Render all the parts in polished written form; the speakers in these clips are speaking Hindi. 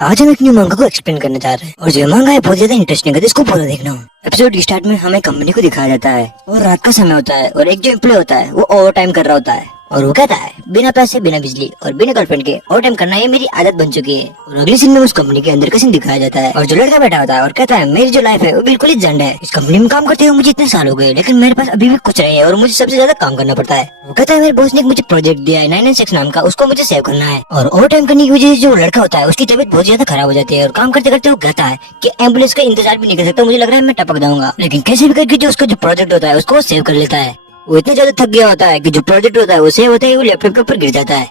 आज हम एक न्यू मांगा को एक्सप्लेन करने जा रहे हैं और जो मांगा है बहुत ज्यादा इंटरेस्टिंग है, तो इसको पूरा देखना। एपिसोड की स्टार्ट में हमें कंपनी को दिखाया जाता है और रात का समय होता है और एक जो एम्प्लॉय होता है वो ओवर टाइम कर रहा होता है और वो कहता है बिना पैसे, बिना बिजली और बिना गर्लफ्रेंड के ओवर टाइम करना ये मेरी आदत बन चुकी है। और अगले सीन में उस कंपनी के अंदर का सीन दिखाया जाता है और जो लड़का बैठा होता है और कहता है मेरी जो लाइफ है वो बिल्कुल ही झंड है। इस कंपनी में काम करते हुए मुझे इतने साल हो गए लेकिन मेरे पास अभी भी कुछ नहीं है और मुझे सबसे ज्यादा काम करना पड़ता है। वो कहता है मेरे बॉस ने मुझे प्रोजेक्ट दिया है 996 नाम का, उसको मुझे सेव करना है। और ओवर टाइम करने की वजह से जो लड़का होता है उसकी तबीयत बहुत ज्यादा खराब हो जाती है और काम करते करते वो कहता है कि एम्बुलेंस का इंतजार भी नहीं कर सकता, मुझे लग रहा है मैं टपक जाऊंगा। लेकिन कैसे भी करके जो उसका जो प्रोजेक्ट होता है उसको वो सेव कर लेता है। वो इतना ज्यादा थक गया होता है कि जो प्रोजेक्ट होता है वो सेव होता है वो लैपटॉप के ऊपर गिर जाता है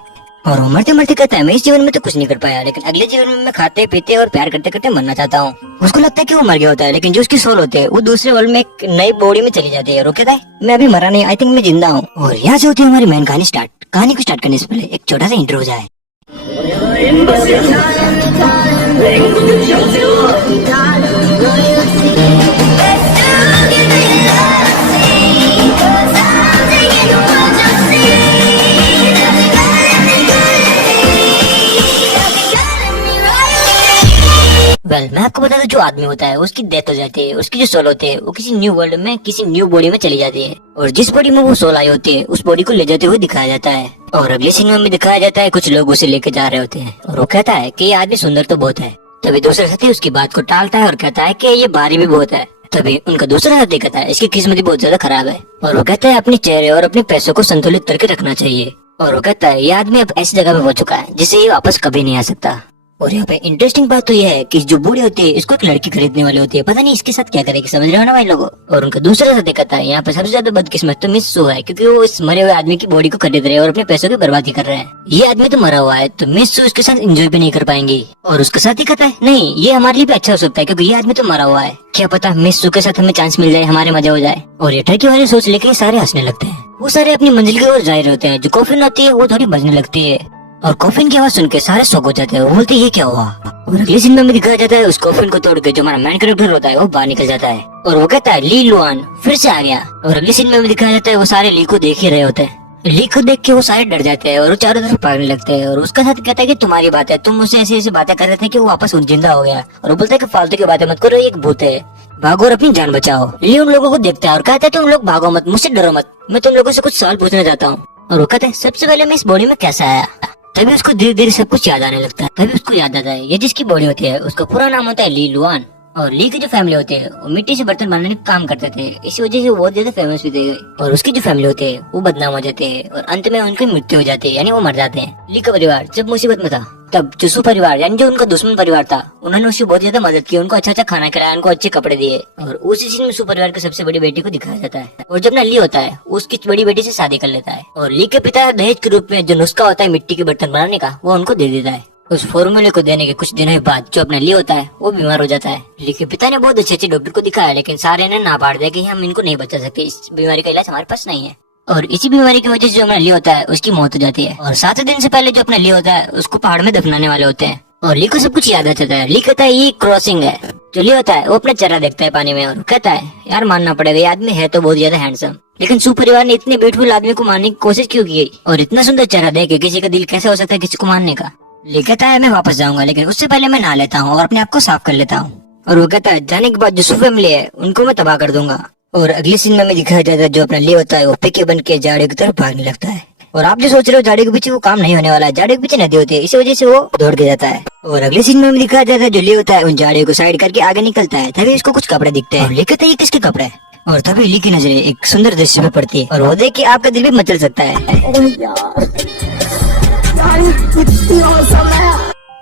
और वो मरते मरते कहता है मैं इस जीवन में तो कुछ नहीं कर पाया लेकिन अगले जीवन में मैं खाते पीते और प्यार करते करते मरना चाहता हूँ। उसको लगता है कि वो मर गया होता है लेकिन जो उसकी सोल होती है वो दूसरे वर्ल्ड में एक नई बॉडी में चली जाती है और वो कहता है मैं अभी मरा नहीं, आई थिंक मैं जिंदा हूँ। और यहाँ से होती है हमारी मेन कहानी स्टार्ट। कहानी को स्टार्ट करने से पहले एक छोटा सा इंट्रो हो जाए। मैं आपको बता दूं जो आदमी होता है उसकी डेथ हो जाती है, उसकी जो सोल होती है वो किसी न्यू वर्ल्ड में किसी न्यू बॉडी में चली जाती है और जिस बॉडी में वो सोल आई होती है उस बॉडी को ले जाते हुए दिखाया जाता है। और अगले सीन में भी दिखाया जाता है कुछ लोग उसे लेके जा रहे होते हैं और वो कहता है कि ये आदमी सुंदर तो बहुत है। तभी दूसरा साथी उसकी बात को टालता है और कहता है कि ये भारी भी बहुत है। तभी उनका दूसरा साथी कहता है इसकी किस्मत बहुत ज्यादा खराब है और वो कहता है अपने चेहरे और अपने पैसों को संतुलित करके रखना चाहिए। और वो कहता है ये आदमी अब ऐसी जगह पे पहुंच चुका है जिससे ये वापस कभी नहीं आ सकता। और यहाँ पे इंटरेस्टिंग बात तो यह है कि जो बूढ़ी होती है इसको एक लड़की खरीदने वाली होती है, पता नहीं इसके साथ क्या करेगी, समझ रहे हो ना भाई लोगों। और उनका दूसरा साथी कहता है यहाँ पे सबसे ज्यादा बदकिस्मत तो मिस सू है क्योंकि वो इस मरे हुए आदमी की बॉडी को खरीद रहे हैं और अपने पैसों की बर्बादी कर रहे हैं। ये आदमी तो मरा हुआ है तो मिस सू इसके साथ एंजॉय भी नहीं कर पाएंगी। और उसका साथी कहता है नहीं ये हमारे लिए भी अच्छा हो सकता है क्योंकि ये आदमी तो मरा हुआ है, क्या पता मिस सू के साथ हमें चांस मिल जाए, हमारे मजा हो जाए। और ये टर्की वाली सोच लेके सारे हंसने लगते हैं। वो सारे अपनी मंजिल की ओर जा रहे होते हैं। जो कॉफिन होती है वो थोड़ी बजने लगती है और कॉफिन की आवाज सुन के सारे शॉक हो जाते हैं। वो बोलते ये क्या हुआ। और अगले सीन में दिखाया जाता है उस कॉफिन को तोड़ के जो हमारा मेन कैरेक्टर होता है वो बाहर निकल जाता है और वो कहता है ली लुआन फिर से आ गया। और अगले सीन में दिखाया जाता है वो सारे ली को देख ही रहे होते हैं। ली को देख के वो सारे डर जाते हैं और वो चारों तरफ भागने लगते हैं। और उसका साथ कहता है कि तुम्हारी बात है, तुम मुझसे ऐसी ऐसी बातें कर रहे थे कि वो वापस जिंदा हो गया। और वो बोलता है कि फालतू की बातें मत करो, एक भूत है, भागो और अपनी जान बचाओ। ली उन लोगों को देखता है और कहता है तुम लोग भागो मत, मुझसे डरो मत, मैं तुम लोगों से कुछ सवाल पूछना चाहता हूँ। और वो कहता है सबसे पहले मैं इस बॉडी में कैसे आया। तभी उसको धीरे धीरे सब कुछ याद आने लगता है। तभी उसको याद आता है ये जिसकी बॉडी होती है उसका पूरा नाम होता है ली लुआन। और ली की जो फैमिली होती है वो मिट्टी से बर्तन बनाने का काम करते थे, इसी वजह से वो बहुत ज्यादा फेमस भी थे। और उसकी जो फैमिली होती है वो बदनाम हो जाते हैं और अंत में उनकी मृत्यु हो जाती है, यानी वो मर जाते हैं। ली का परिवार जब मुसीबत में था तब चुसू परिवार यानी जो उनका दुश्मन परिवार था उन्होंने उसकी बहुत ज्यादा मदद की, उनको अच्छा अच्छा खाना खिलाया, उनको अच्छे कपड़े दिए। और उसी सीन में सू परिवार की सबसे बड़ी बेटी को दिखाया जाता है। और जब ना ली होता है उसकी बड़ी बेटी से शादी कर लेता है और ली के पिता दहेज के रूप में जो नुस्खा होता है मिट्टी के बर्तन बनाने का वो उनको दे देता है। उस फॉर्मूले को देने के कुछ दिनों के बाद जो अपना ली होता है वो बीमार हो जाता है। ली के पिता ने बहुत अच्छे अच्छे डॉक्टर को दिखाया लेकिन सारे ने ना पाड़ दिया कि हम इनको नहीं बचा सकते, इस बीमारी का इलाज हमारे पास नहीं है। और इसी बीमारी की वजह से जो अपना ली होता है उसकी मौत हो जाती है। और 7 दिन से पहले जो अपना ली होता है उसको पहाड़ में दफनाने वाले होते हैं और ली को सब कुछ याद आ जाता है। ली कहता है ये क्रॉसिंग है। जो ली होता है वो अपना चेहरा देखता है पानी में और कहता है यार मानना पड़ेगा ये आदमी है तो बहुत ज्यादा हैंडसम, लेकिन सू परिवार ने इतने ब्यूटीफुल आदमी को मारने की कोशिश क्यों की। और इतना सुंदर चेहरा देख के किसी का दिल कैसे हो सकता है किसी को मारने का। ली कहता है मैं वापस जाऊंगा लेकिन उससे पहले मैं नहा लेता हूँ और अपने आप को साफ कर लेता हूँ। और वो कहता है जाने के बाद जो सू फैमिली है उनको मैं तबाह कर दूंगा। और अगले सीन में दिखाया जाता है जो अपना ली होता है वो पिके बन के झाड़ियों की तरफ भागने लगता है। और आप जो सोच रहे हो झाड़ियों के पीछे वो काम नहीं होने वाला है, झाड़ियों के पीछे नदी होती है, इसी वजह से वो दौड़ के जाता है। और अगले सीन में दिखाया जाता है जो ली होता है उन झाड़ियों को साइड करके आगे निकलता है। तभी उसको कुछ कपड़े दिखते हैं। ली कहता है ये किसके कपड़े हैं। और तभी ली की नजरें एक सुंदर दृश्य पे पड़ती है और वो देख के आपका दिल भी मचल सकता है।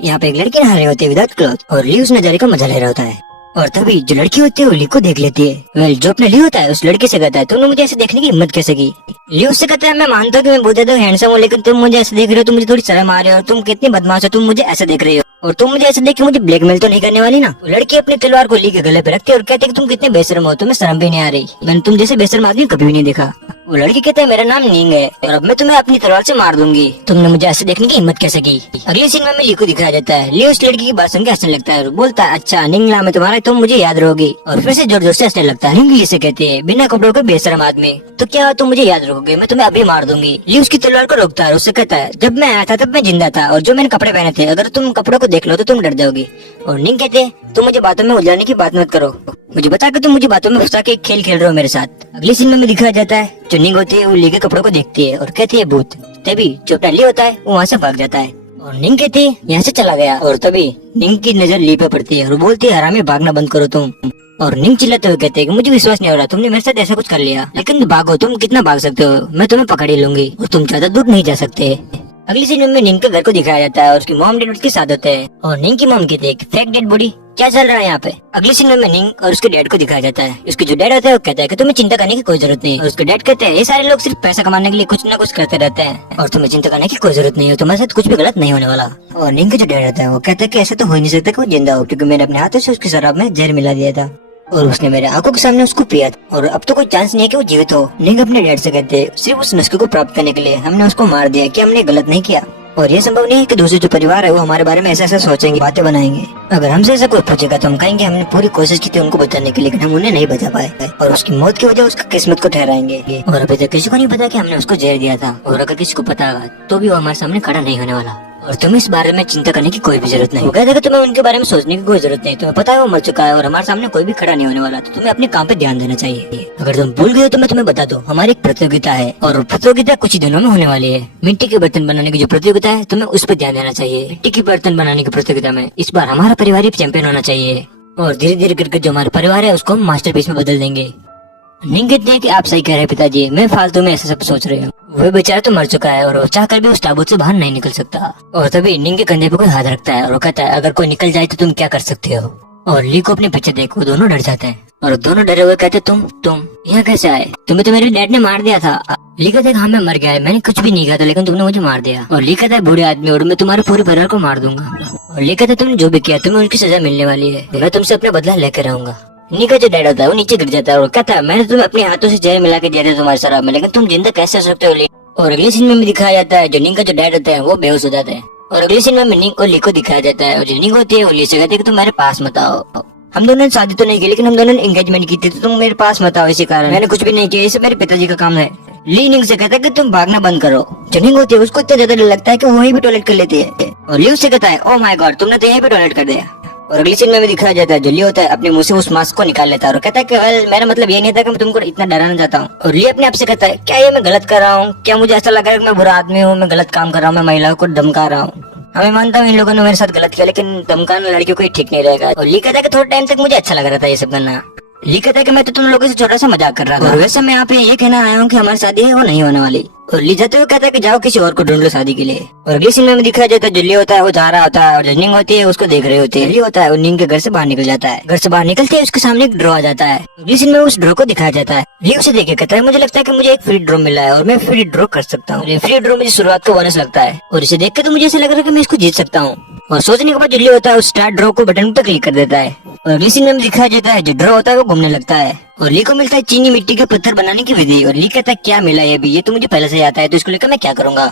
यहाँ पे एक लड़की नहा रही होती है विदाउट क्लॉथ और ली उस नजारे का मजा ले रहा होता है। और तभी जो लड़की होती है वो ली को देख लेती है। वेल जो अपना ली होता है उस लड़के से कहता है तुमने मुझे ऐसे देखने की हिम्मत कैसे की। ली उससे कहता है मैं मानता हूँ कि मैं बहुत ज्यादा हैंडसम हूँ लेकिन तुम मुझे ऐसे देख रहे हो तो मुझे थोड़ी शर्म आ रही है और तुम कितनी बदमाश हो, तुम मुझे ऐसे देख रही हो और तुम मुझे ऐसे देख के मुझे ब्लैकमेल तो नहीं करने वाली ना। लड़की अपनी तलवार को ली के गले पे रखती है और कहती है कि तुम कितने बेशरम हो, तुम्हें शर्म भी नहीं आ रही, मैंने तुम जैसे बेशरम आदमी कभी भी नहीं देखा। वो लड़की कहते हैं मेरा नाम नींग है और अब मैं तुम्हें अपनी तलवार से मार दूंगी, तुमने मुझे ऐसे देखने की हिम्मत कैसे की। अगले सीन में ली को दिखाया जाता है। ली उस लड़की की बात सुन के हंसने लगता है और बोलता है अच्छा नींग नाम है तुम्हारा, तुम मुझे याद रहोगी। और फिर से जोर जोर से हंसने लगता है। नींग ली से कहती है बिना कपड़ों के बेशरम आदमी, तो क्या तुम मुझे याद रखोगे, मैं तुम्हें अभी मार दूंगी। ली उसकी तलवार को रोकता है, उससे कहता है जब मैं आया था तब मैं जिंदा था और जो मैंने कपड़े पहने थे, अगर तुम कपड़ों को देख लो तो तुम डर जाओगी। और नींग कहते हैं तुम मुझे बातों में उलझाने की बात मत करो, मुझे बता के तुम मुझे बातों में फंसा के खेल खेल रहे हो मेरे साथ। अगले सीन में दिखाया जाता है जो नींग होती है वो ली के कपड़ों को देखती है और कहती है भूत। तभी जो टल्ली होता है वो वहाँ से भाग जाता है और नींग कहती है यहाँ से चला गया। और तभी नींग की नजर ली पे पड़ती है और बोलती है हरामी भागना बंद करो तुम। और नींग चिल्लाते हुए कहते हैं कि मुझे विश्वास नहीं हो रहा तुमने मेरे साथ ऐसा कुछ कर लिया, लेकिन भागो, तुम कितना भाग सकते हो, मैं तुम्हें पकड़ ही लूंगी और तुम ज्यादा दूर नहीं जा सकते। अगली सीन में नींग के घर को दिखाया जाता है और उसकी मॉम डैड उसके साथ होते हैं और नींग की मॉम कहती है फेक डेड बॉडी क्या चल रहा है यहाँ पे। अगले सीन में नींग और उसके डैड को दिखाया जाता है। उसके जो डैड होता है वो कहता है कि तुम्हें चिंता करने की कोई जरूरत नहीं है। और उसके डैड कहते हैं ये सारे लोग सिर्फ पैसा कमाने के लिए कुछ ना कुछ करते रहते हैं और तुम्हें चिंता करने की कोई जरूरत नहीं है, तुम्हारे साथ कुछ भी गलत नहीं होने वाला। और नींग का जो डैड होता है वो कहता है कि ऐसा तो हो ही नहीं सकता कि वो जिंदा हो, क्योंकि मैंने अपने हाथों से उसकी शराब में जहर मिला दिया था और उसने मेरे आंखों के सामने उसको पिया था और अब तो कोई चांस नहीं है कि वो जीवित हो। नींग अपने डैड से कहते हैं सिर्फ उस नुस्खे को प्राप्त करने के लिए हमने उसको मार दिया, कि हमने गलत नहीं किया और ये संभव नहीं है कि दूसरे जो परिवार है वो हमारे बारे में ऐसा ऐसा सोचेंगे, बातें बनाएंगे। अगर हमसे ऐसा कोई पूछेगा तो हम कहेंगे हमने पूरी कोशिश की थी उनको बचाने की, लेकिन हम उन्हें नहीं बचा पाए और उसकी मौत की वजह उसका किस्मत को ठहराएंगे। और अभी तक किसी को नहीं पता कि हमने उसको जहर दिया था और अगर किसी को पता होगा तो भी वो हमारे सामने खड़ा नहीं होने वाला और तुम्हें इस बारे में चिंता करने की कोई भी जरूरत नहीं। वो कहता है कि तुम्हें उनके बारे में सोचने की कोई जरूरत नहीं, तुम्हें पता है वो मर चुका है और हमारे सामने कोई भी खड़ा नहीं होने वाला, तो तुम्हें अपने काम पे ध्यान देना चाहिए। अगर तुम भूल गए हो तो मैं तुम्हें बता दूं, हमारी एक प्रतियोगिता है और प्रतियोगिता कुछ ही दिनों में होने वाली है। मिट्टी के बर्तन बनाने की जो प्रतियोगिता है तुम्हें उस पर ध्यान देना चाहिए। मिट्टी के बर्तन बनाने की प्रतियोगिता में इस बार हमारा परिवार ही चैंपियन होना चाहिए और धीरे धीरे करके जो हमारा परिवार है उसको हम मास्टरपीस में बदल देंगे। नींग कहते हैं कि आप सही कह रहे हैं पिताजी, मैं फालतू में ऐसा सब सोच रही हूँ। वह बेचारा तो मर चुका है और वो चाह कर भी उस ताबूत से बाहर नहीं निकल सकता। और तभी नींग के कंधे पे कोई हाथ रखता है और वो कहता है अगर कोई निकल जाए तो तुम क्या कर सकते हो। और ली को अपने पीछे देखो दोनों डर जाते हैं और दोनों डरे हुए कहते तुम यहाँ कैसे आए, तुम्हें तो मेरे डैड ने मार दिया था। ली कहता है हाँ मैं मर गया है, मैंने कुछ भी नहीं किया था लेकिन तुमने मुझे मार दिया। और ली कहता है बूढ़े आदमी और मैं तुम्हारे पूरे परिवार को मार दूंगा। और ली कहता है तुमने जो भी किया तुम्हें उनकी सजा मिलने वाली है, मैं तुमसे अपना बदला लेकर रहूंगा। नी का जो डैड होता है वो नीचे गिर जाता है और कहता है मैंने तुम्हें अपने हाथों से जहर मिला के दिया था तुम्हारे शराब में, लेकिन तुम जिंदा कैसे हो सकते हो ली। और अगले सीन में भी दिखाया जाता है जो नींग का जो डैड होता है वो बेहोश हो जाते हैं और अगले सीन में नींग और ली को दिखाया जाता है और जो नींग होती है वो ली से कहती है कि तुम मेरे पास मत आओ। हम दोनों ने शादी तो नहीं की लेकिन हम दोनों ने एंगेजमेंट की थी, तो तुम मेरे पास मत आओ, इसी कारण मैंने कुछ भी नहीं किया, इसे मेरे पिताजी का काम है। ली नींग से कहता है कि तुम भागना बंद करो। जो नींग होती है उसको इतना ज्यादा डर लगता है कि वो वहीं भी टॉयलेट कर लेती है और ली उससे कहता है ओह माय गॉड तुमने तो यहीं पे टॉयलेट कर दिया। और अगली सीन में भी दिखाया जाता है जो ली होता है अपने मुंह से उस मास्क को निकाल लेता है और कहता है कि वेल मेरा मतलब ये नहीं था कि मैं तुमको इतना डराना चाहता हूँ। और ली अपने आप से कहता है क्या ये मैं गलत कर रहा हूँ, क्या मुझे ऐसा लग रहा है कि मैं बुरा आदमी हूँ, मैं गलत काम कर रहा हूँ, मैं महिलाओं को धमका रहा हूँ। मैं मानता हूँ इन लोगों ने मेरे साथ गलत किया लेकिन धमकाना लड़कियों को ही ठीक नहीं रहेगा। और ली कहता है कि थोड़ा टाइम तक मुझे अच्छा लग रहा था ये सब करना। ली कहता है कि मैं तो तुम लोगों से छोटा सा मजाक कर रहा था और वैसे मैं यहाँ पे ये कहना आया हूँ कि हमारी शादी है वो नहीं होने वाली। और ली जाते हुए कहता है कि जाओ किसी और को ढूंढ लो शादी के लिए। और अगली सीन में दिखाया जाता है जो ली होता है वो जा रहा होता है और जो नींग होती है उसको देख रही होती है। ली होता है वो नींग के घर से बाहर निकल जाता है, घर से बाहर निकलते ही उसके सामने एक ड्रॉ आ जाता है। अगली सीन में उस ड्रॉ को दिखाया जाता है। ली उसे देख के कहता है मुझे लगता है कि मुझे एक फ्री ड्रॉ मिला है और मैं फ्री ड्रॉ कर सकता हूँ। फ्री ड्रॉ मुझे शुरुआत का बोनस लगता है और इसे देख के तो मुझे ऐसा लग रहा है कि मैं इसको जीत सकता हूँ। और सोचने के बाद जो ली होता है उस स्टार्ट ड्रॉ को बटन पर क्लिक कर देता है और अगली सीन में दिखाया जाता है जो ड्रॉ होता है वो घूमने लगता है और ली को मिलता है चीनी मिट्टी के पत्थर बनाने की विधि। और ली कहता है क्या मिला ये भी, ये तो मुझे पहले से आता है तो इसको लेकर मैं क्या करूंगा।